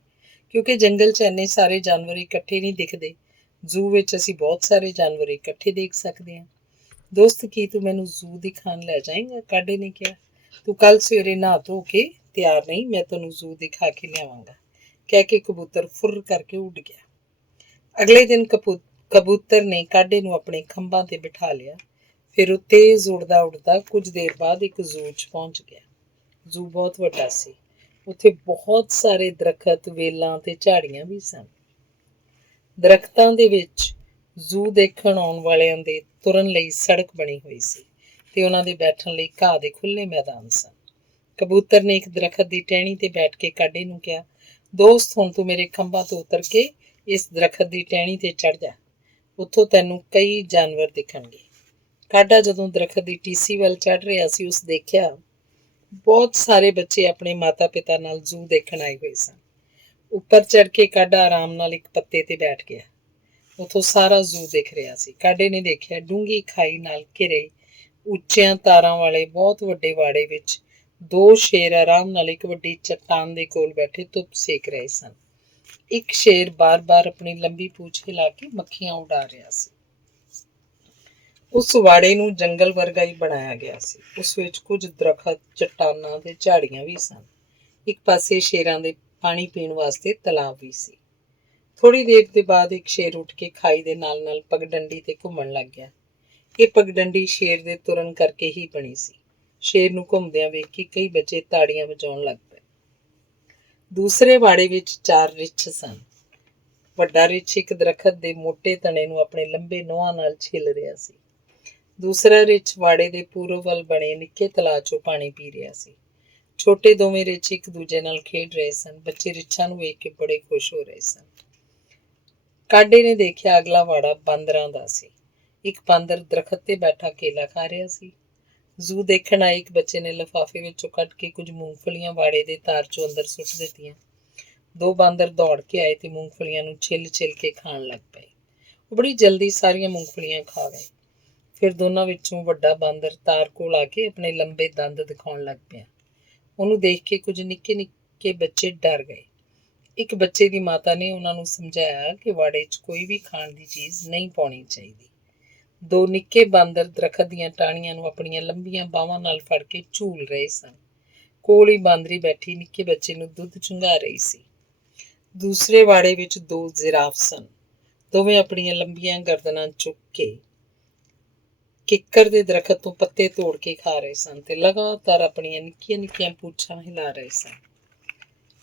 ਕਿਉਂਕਿ ਜੰਗਲ 'ਚ ਇੰਨੇ ਸਾਰੇ ਜਾਨਵਰ ਇਕੱਠੇ ਨਹੀਂ ਦਿਖਦੇ। ਜ਼ੂ ਵਿੱਚ ਅਸੀਂ ਬਹੁਤ ਸਾਰੇ ਜਾਨਵਰ ਇਕੱਠੇ ਦੇਖ ਸਕਦੇ ਹਾਂ। ਦੋਸਤ, ਕੀ ਤੂੰ ਮੈਨੂੰ ਜ਼ੂ ਦਿਖਾਣ ਲੈ ਜਾਏਂਗਾ? ਕਾਡੇ ਨੇ ਕਿਹਾ। ਤੂੰ ਕੱਲ ਸਵੇਰੇ ਨਹਾ ਧੋ ਕੇ ਤਿਆਰ ਨਹੀਂ, ਮੈਂ ਤੈਨੂੰ ਜ਼ੂ ਦਿਖਾ ਕੇ ਲਿਆਵਾਂਗਾ, ਕਹਿ ਕੇ ਕਬੂਤਰ ਫੁਰ ਕਰਕੇ ਉੱਡ ਗਿਆ। ਅਗਲੇ ਦਿਨ ਕਬੂਤਰ ਨੇ ਕਾਡੇ ਨੂੰ ਆਪਣੇ ਖੰਭਾਂ ਤੇ ਬਿਠਾ ਲਿਆ। ਫਿਰ ਉਹ ਤੇਜ਼ ਉੱਡਦਾ ਕੁਝ ਦੇਰ ਬਾਅਦ ਇੱਕ ਜ਼ੂ 'ਚ ਪਹੁੰਚ ਗਿਆ। ਜ਼ੂ ਬਹੁਤ ਵੱਡਾ ਸੀ। ਉੱਥੇ ਬਹੁਤ ਸਾਰੇ ਦਰਖਤ, ਵੇਲਾਂ ਤੇ ਝਾੜੀਆਂ ਵੀ ਸਨ। ਦਰਖਤਾਂ ਦੇ ਵਿੱਚ ਜ਼ੂ ਦੇਖਣ ਆਉਣ ਵਾਲਿਆਂ ਦੇ ਤੁਰਨ ਲਈ ਸੜਕ ਬਣੀ ਹੋਈ ਸੀ ਤੇ ਉਹਨਾਂ ਦੇ ਬੈਠਣ ਲਈ ਘਾਹ ਦੇ ਖੁੱਲ੍ਹੇ ਮੈਦਾਨ ਸਨ। ਕਬੂਤਰ ਨੇ ਇੱਕ ਦਰਖਤ ਦੀ ਟਹਿਣੀ ਤੇ ਬੈਠ ਕੇ ਕਾਡੇ ਨੂੰ ਕਿਹਾ, ਦੋਸਤ, ਹੁਣ ਤੂੰ ਮੇਰੇ ਖੰਭਾਂ ਤੋਂ ਉਤਰ ਕੇ ਇਸ ਦਰਖਤ ਦੀ ਟਹਿਣੀ ਤੇ ਚੜ੍ਹ ਜਾ। ਉੱਥੋਂ ਤੈਨੂੰ ਕਈ ਜਾਨਵਰ ਦਿਖਣਗੇ। ਕਾਡਾ ਜਦੋਂ ਦਰਖਤ ਦੀ ਟੀਸੀ ਵੱਲ ਚੜ੍ਹ ਰਿਹਾ ਸੀ, ਉਸ ਦੇਖਿਆ ਬਹੁਤ ਸਾਰੇ ਬੱਚੇ ਆਪਣੇ ਮਾਤਾ ਪਿਤਾ ਨਾਲ ਜ਼ੂ ਦੇਖਣ ਆਏ ਹੋਏ ਸਨ। ਉੱਪਰ ਚੜ੍ਹ ਕੇ ਕਾਡਾ ਆਰਾਮ ਨਾਲ ਇੱਕ ਪੱਤੇ ਤੇ ਬੈਠ ਗਿਆ। ਉੱਥੋਂ ਸਾਰਾ ਜ਼ੂ ਦਿਖ ਰਿਹਾ ਸੀ। ਕਾਡੇ ਨੇ ਦੇਖਿਆ ਡੂੰਘੀ ਖਾਈ ਨਾਲ ਘਿਰੇ ਉੱਚੀਆਂ ਤਾਰਾਂ ਵਾਲੇ ਬਹੁਤ ਵੱਡੇ ਵਾੜੇ ਵਿੱਚ ਦੋ ਸ਼ੇਰ ਆਰਾਮ ਨਾਲ ਇੱਕ ਵੱਡੀ ਚੱਟਾਨ ਦੇ ਕੋਲ ਬੈਠੇ ਧੁੱਪ ਸੇਕ ਰਹੇ ਸਨ। ਇੱਕ ਸ਼ੇਰ ਬਾਰ-ਬਾਰ ਆਪਣੀ ਲੰਬੀ ਪੂਛ ਹਿਲਾ ਕੇ ਮੱਖੀਆਂ ਉਡਾ ਰਿਹਾ ਸੀ। ਉਸ ਵਾੜੇ ਨੂੰ ਜੰਗਲ ਵਰਗਾ ਹੀ ਬਣਾਇਆ ਗਿਆ ਸੀ। ਉਸ ਵਿੱਚ ਕੁਝ ਦਰਖਤ, ਚੱਟਾਨਾਂ ਤੇ ਝਾੜੀਆਂ ਵੀ ਸਨ। ਇੱਕ ਪਾਸੇ ਸ਼ੇਰਾਂ ਦੇ ਪਾਣੀ ਪੀਣ ਵਾਸਤੇ ਤਲਾਬ ਵੀ ਸੀ। ਥੋੜ੍ਹੀ ਦੇਰ ਦੇ ਬਾਅਦ ਇੱਕ ਸ਼ੇਰ ਉੱਠ ਕੇ ਖਾਈ ਦੇ ਨਾਲ ਪਗਡੰਡੀ ਤੇ ਘੁੰਮਣ ਲੱਗ ਗਿਆ। ਇਹ ਪਗਡੰਡੀ ਸ਼ੇਰ ਦੇ ਤੁਰਨ ਕਰਕੇ ਹੀ ਬਣੀ ਸੀ। ਸ਼ੇਰ ਨੂੰ ਘੁੰਮਦਿਆਂ ਵੇਖ ਕੇ ਕਈ ਬੱਚੇ ਤਾੜੀਆਂ ਵਜਾਉਣ ਲੱਗ ਪਏ। ਦੂਸਰੇ ਵਾੜੇ ਵਿੱਚ 4 ਰਿੱਛ ਸਨ। ਵੱਡਾ ਰਿੱਛ ਇੱਕ ਦਰਖਤ ਦੇ ਮੋਟੇ ਤਣੇ ਨੂੰ ਆਪਣੇ ਲੰਬੇ ਨੋਹਾਂ ਨਾਲ ਛਿੱਲ ਰਿਹਾ ਸੀ। ਦੂਸਰਾ ਰਿੱਛ ਵਾੜੇ ਦੇ ਪੂਰਬ ਵੱਲ ਬਣੇ ਨਿੱਕੇ ਤਲਾਅ 'ਚੋਂ ਪਾਣੀ ਪੀ ਰਿਹਾ ਸੀ। ਛੋਟੇ ਦੋਵੇਂ ਰਿੱਛ ਇੱਕ ਦੂਜੇ ਨਾਲ ਖੇਡ ਰਹੇ ਸਨ। ਬੱਚੇ ਰਿੱਛਾਂ ਨੂੰ ਵੇਖ ਕੇ ਬੜੇ ਖੁਸ਼ ਹੋ ਰਹੇ ਸਨ। ਕਾਡੇ ਨੇ ਦੇਖਿਆ ਅਗਲਾ ਵਾੜਾ ਬਾਂਦਰਾਂ ਦਾ ਸੀ। ਇੱਕ ਬਾਂਦਰ ਦਰਖਤ ਤੇ ਬੈਠਾ ਕੇਲਾ ਖਾ ਰਿਹਾ ਸੀ। ਜ਼ੂ ਦੇਖਣ ਆਏ ਇੱਕ ਬੱਚੇ ਨੇ ਲਿਫਾਫੇ ਵਿੱਚੋਂ ਕੱਢ ਕੇ ਕੁਝ ਮੂੰਗਫਲੀਆਂ ਵਾੜੇ ਦੇ ਤਾਰ 'ਚੋਂ ਅੰਦਰ ਸੁੱਟ ਦਿੱਤੀਆਂ। 2 ਬਾਂਦਰ ਦੌੜ ਕੇ ਆਏ ਤੇ ਮੂੰਗਫਲੀਆਂ ਨੂੰ ਛਿੱਲ ਕੇ ਖਾਣ ਲੱਗ ਪਏ। ਉਹ ਬੜੀ ਜਲਦੀ ਸਾਰੀਆਂ ਮੂੰਗਫਲੀਆਂ ਖਾ ਗਏ। ਫਿਰ ਦੋਨਾਂ ਵਿੱਚੋਂ ਵੱਡਾ ਬਾਂਦਰ ਤਾਰ ਕੋਲ ਆ ਕੇ ਆਪਣੇ ਲੰਬੇ ਦੰਦ ਦਿਖਾਉਣ ਲੱਗ ਪਿਆ। ਉਹਨੂੰ ਦੇਖ ਕੇ ਕੁਝ ਨਿੱਕੇ ਨਿੱਕੇ ਬੱਚੇ ਡਰ ਗਏ। ਇੱਕ ਬੱਚੇ ਦੀ ਮਾਤਾ ਨੇ ਉਹਨਾਂ ਨੂੰ ਸਮਝਾਇਆ ਕਿ ਵਾੜੇ 'ਚ ਕੋਈ ਵੀ ਖਾਣ ਦੀ ਚੀਜ਼ ਨਹੀਂ ਪਾਉਣੀ ਚਾਹੀਦੀ। 2 ਨਿੱਕੇ ਬਾਂਦਰ ਦਰਖਤ ਦੀਆਂ ਟਾਹਣੀਆਂ ਨੂੰ ਆਪਣੀਆਂ ਲੰਬੀਆਂ ਬਾਹਾਂ ਨਾਲ ਫੜ ਕੇ ਝੂਲ ਰਹੇ ਸਨ। ਕੋਲ ਹੀ ਬਾਂਦਰੀ ਬੈਠੀ ਨਿੱਕੇ ਬੱਚੇ ਨੂੰ ਦੁੱਧ ਚੁੰਘਾ ਰਹੀ ਸੀ। ਦੂਸਰੇ ਵਾੜੇ ਵਿੱਚ 2 ਜ਼ਿਰਾਫ ਸਨ। ਦੋਵੇਂ ਆਪਣੀਆਂ ਲੰਬੀਆਂ ਗਰਦਨਾਂ ਚੁੱਕ ਕੇ ਕਿੱਕਰ ਦੇ ਦਰਖਤ ਤੋਂ ਪੱਤੇ ਤੋੜ ਕੇ ਖਾ ਰਹੇ ਸਨ ਤੇ ਲਗਾਤਾਰ ਆਪਣੀਆਂ ਨਿੱਕੀਆਂ ਨਿੱਕੀਆਂ ਪੂਛਾਂ ਹਿਲਾ ਰਹੇ ਸਨ।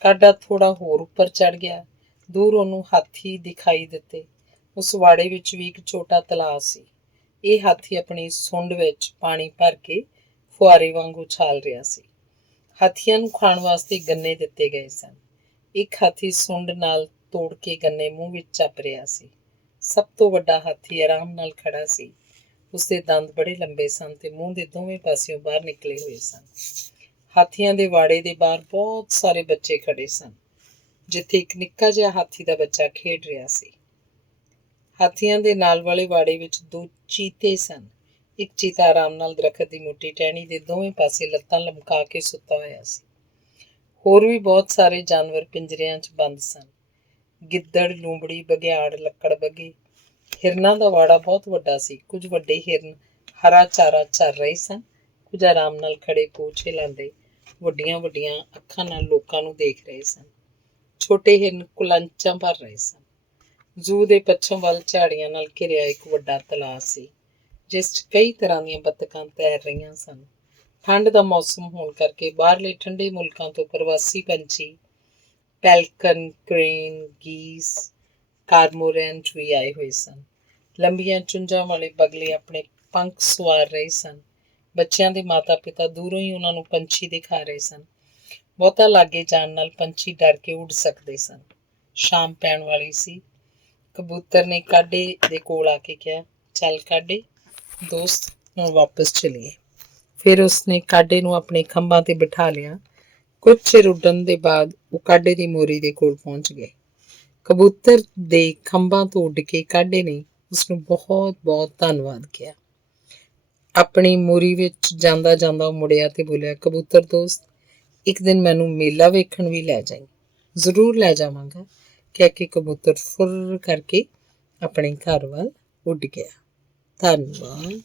ਕਾਡਾ ਥੋੜਾ ਹੋਰ ਉੱਪਰ ਚੜ੍ਹ ਗਿਆ। ਦੂਰ ਉਹਨੂੰ ਹਾਥੀ ਦਿਖਾਈ ਦਿੱਤੇ। ਉਸ ਵਾੜੇ ਵਿੱਚ ਵੀ ਇੱਕ ਛੋਟਾ ਤਲਾਅ ਸੀ। ਇਹ ਹਾਥੀ ਆਪਣੀ ਸੁੰਡ ਵਿੱਚ ਪਾਣੀ ਭਰ ਕੇ ਫੁਆਰੇ ਵਾਂਗ ਉਛਾਲ ਰਿਹਾ ਸੀ। ਹਾਥੀਆਂ ਨੂੰ ਖਾਣ ਵਾਸਤੇ ਗੰਨੇ ਦਿੱਤੇ ਗਏ ਸਨ। ਇੱਕ ਹਾਥੀ ਸੁੰਡ ਨਾਲ ਤੋੜ ਕੇ ਗੰਨੇ ਮੂੰਹ ਵਿੱਚ ਚੱਪ ਰਿਹਾ ਸੀ। ਸਭ ਤੋਂ ਵੱਡਾ ਹਾਥੀ ਆਰਾਮ ਨਾਲ ਖੜਾ ਸੀ। ਉਸਦੇ ਦੰਦ ਬੜੇ ਲੰਬੇ ਸਨ ਤੇ ਮੂੰਹ ਦੇ ਦੋਵੇਂ ਪਾਸਿਓਂ ਬਾਹਰ ਨਿਕਲੇ ਹੋਏ ਸਨ। ਹਾਥੀਆਂ ਦੇ ਵਾੜੇ ਦੇ ਬਾਹਰ ਬਹੁਤ ਸਾਰੇ ਬੱਚੇ ਖੜੇ ਸਨ, ਜਿੱਥੇ ਇੱਕ ਨਿੱਕਾ ਜਿਹਾ ਹਾਥੀ ਦਾ ਬੱਚਾ ਖੇਡ ਰਿਹਾ ਸੀ। ਹਾਥੀਆਂ ਦੇ ਨਾਲ ਵਾਲੇ ਵਾੜੇ ਵਿੱਚ 2 ਚੀਤੇ ਸਨ। ਇੱਕ ਚੀਤਾ ਆਰਾਮ ਨਾਲ ਦਰਖਤ ਦੀ ਮੋਟੀ ਟਹਿਣੀ ਦੇ ਦੋਵੇਂ ਪਾਸੇ ਲੱਤਾਂ ਲਮਕਾ ਕੇ ਸੁੱਤਾ ਹੋਇਆ ਸੀ। ਹੋਰ ਵੀ ਬਹੁਤ ਸਾਰੇ ਜਾਨਵਰ ਪਿੰਜਰਿਆਂ 'ਚ ਬੰਦ ਸਨ। ਗਿੱਦੜ, ਲੂੰਬੜੀ, ਬਘਿਆੜ, ਲੱਕੜਬੱਗੇ। ਹਿਰਨਾਂ ਦਾ ਵਾੜਾ ਬਹੁਤ ਵੱਡਾ ਸੀ। ਕੁਝ ਵੱਡੇ ਹਿਰਨ ਹਰਾ ਚਾਰਾ ਚਰ ਰਹੇ ਸਨ। ਕੁਝ ਆਰਾਮ ਨਾਲ ਖੜੇ ਪੂਛ ਹਿਲਾਉਂਦੇ ਵੱਡੀਆਂ ਵੱਡੀਆਂ ਅੱਖਾਂ ਨਾਲ ਲੋਕਾਂ ਨੂੰ ਦੇਖ ਰਹੇ ਸਨ। ਛੋਟੇ ਹਿਰਨ ਕੁਲੰਚਾਂ ਭਰ ਰਹੇ ਸਨ। ਜ਼ੂ ਦੇ ਪੱਛਮ ਵੱਲ ਝਾੜੀਆਂ ਨਾਲ ਘਿਰਿਆ ਇੱਕ ਵੱਡਾ ਤਲਾਅ ਸੀ, ਜਿਸ 'ਚ ਕਈ ਤਰ੍ਹਾਂ ਦੀਆਂ ਬੱਤਕਾਂ ਤੈਰ ਰਹੀਆਂ ਸਨ। ਠੰਡ ਦਾ ਮੌਸਮ ਹੋਣ ਕਰਕੇ ਬਾਹਰਲੇ ਠੰਡੇ ਮੁਲਕਾਂ ਤੋਂ ਪ੍ਰਵਾਸੀ ਪੰਛੀ ਪੈਲਕਨ, ਕ੍ਰੇਨ, ਗੀਸ, ਕਾਰਮੋਰੈਂਟ ਵੀ ਆਏ ਹੋਏ ਸਨ। ਲੰਬੀਆਂ ਚੁੰਝਾਂ ਵਾਲੇ ਬਗਲੇ ਆਪਣੇ ਪੰਖ ਸਵਾਰ ਰਹੇ ਸਨ। ਬੱਚਿਆਂ ਦੇ ਮਾਤਾ ਪਿਤਾ ਦੂਰੋਂ ਹੀ ਉਹਨਾਂ ਨੂੰ ਪੰਛੀ ਦਿਖਾ ਰਹੇ ਸਨ। ਬਹੁਤਾ ਲਾਗੇ ਜਾਣ ਨਾਲ ਪੰਛੀ ਡਰ ਕੇ ਉੱਡ ਸਕਦੇ ਸਨ। ਸ਼ਾਮ ਪੈਣ ਵਾਲੀ ਸੀ। ਕਬੂਤਰ ਨੇ ਕਾਡੇ ਦੇ ਕੋਲ ਆ ਕੇ ਕਿਹਾ, ਚੱਲ ਕਾਡੇ ਦੋਸਤ, ਹੁਣ ਵਾਪਸ ਚਲੀਏ। ਫਿਰ ਉਸਨੇ ਕਾਡੇ ਨੂੰ ਆਪਣੇ ਖੰਭਾਂ ਤੇ ਬਿਠਾ ਲਿਆ। ਕੁਝ ਚਿਰ ਉੱਡਣ ਦੇ ਬਾਅਦ ਉਹ ਕਾਡੇ ਦੀ ਮੋਰੀ ਦੇ ਕੋਲ ਪਹੁੰਚ ਗਏ। ਕਬੂਤਰ ਦੇ ਖੰਭਾਂ ਤੋਂ ਉੱਡ ਕੇ ਕਾਡੇ ਨੇ ਉਸਨੂੰ ਬਹੁਤ ਬਹੁਤ ਧੰਨਵਾਦ ਕਿਹਾ। ਆਪਣੀ ਮੋਰੀ ਵਿੱਚ ਜਾਂਦਾ ਜਾਂਦਾ ਉਹ ਮੁੜਿਆ ਤੇ ਬੋਲਿਆ, ਕਬੂਤਰ ਦੋਸਤ, ਇੱਕ ਦਿਨ ਮੈਨੂੰ ਮੇਲਾ ਵੇਖਣ ਵੀ ਲੈ ਜਾਈਂ। ਜ਼ਰੂਰ ਲੈ ਜਾਵਾਂਗਾ, ਕਹਿ ਕੇ ਕਬੂਤਰ ਫੁਰ ਕਰਕੇ ਆਪਣੇ ਘਰ ਵੱਲ ਉੱਡ ਗਿਆ। ਧੰਨਵਾਦ।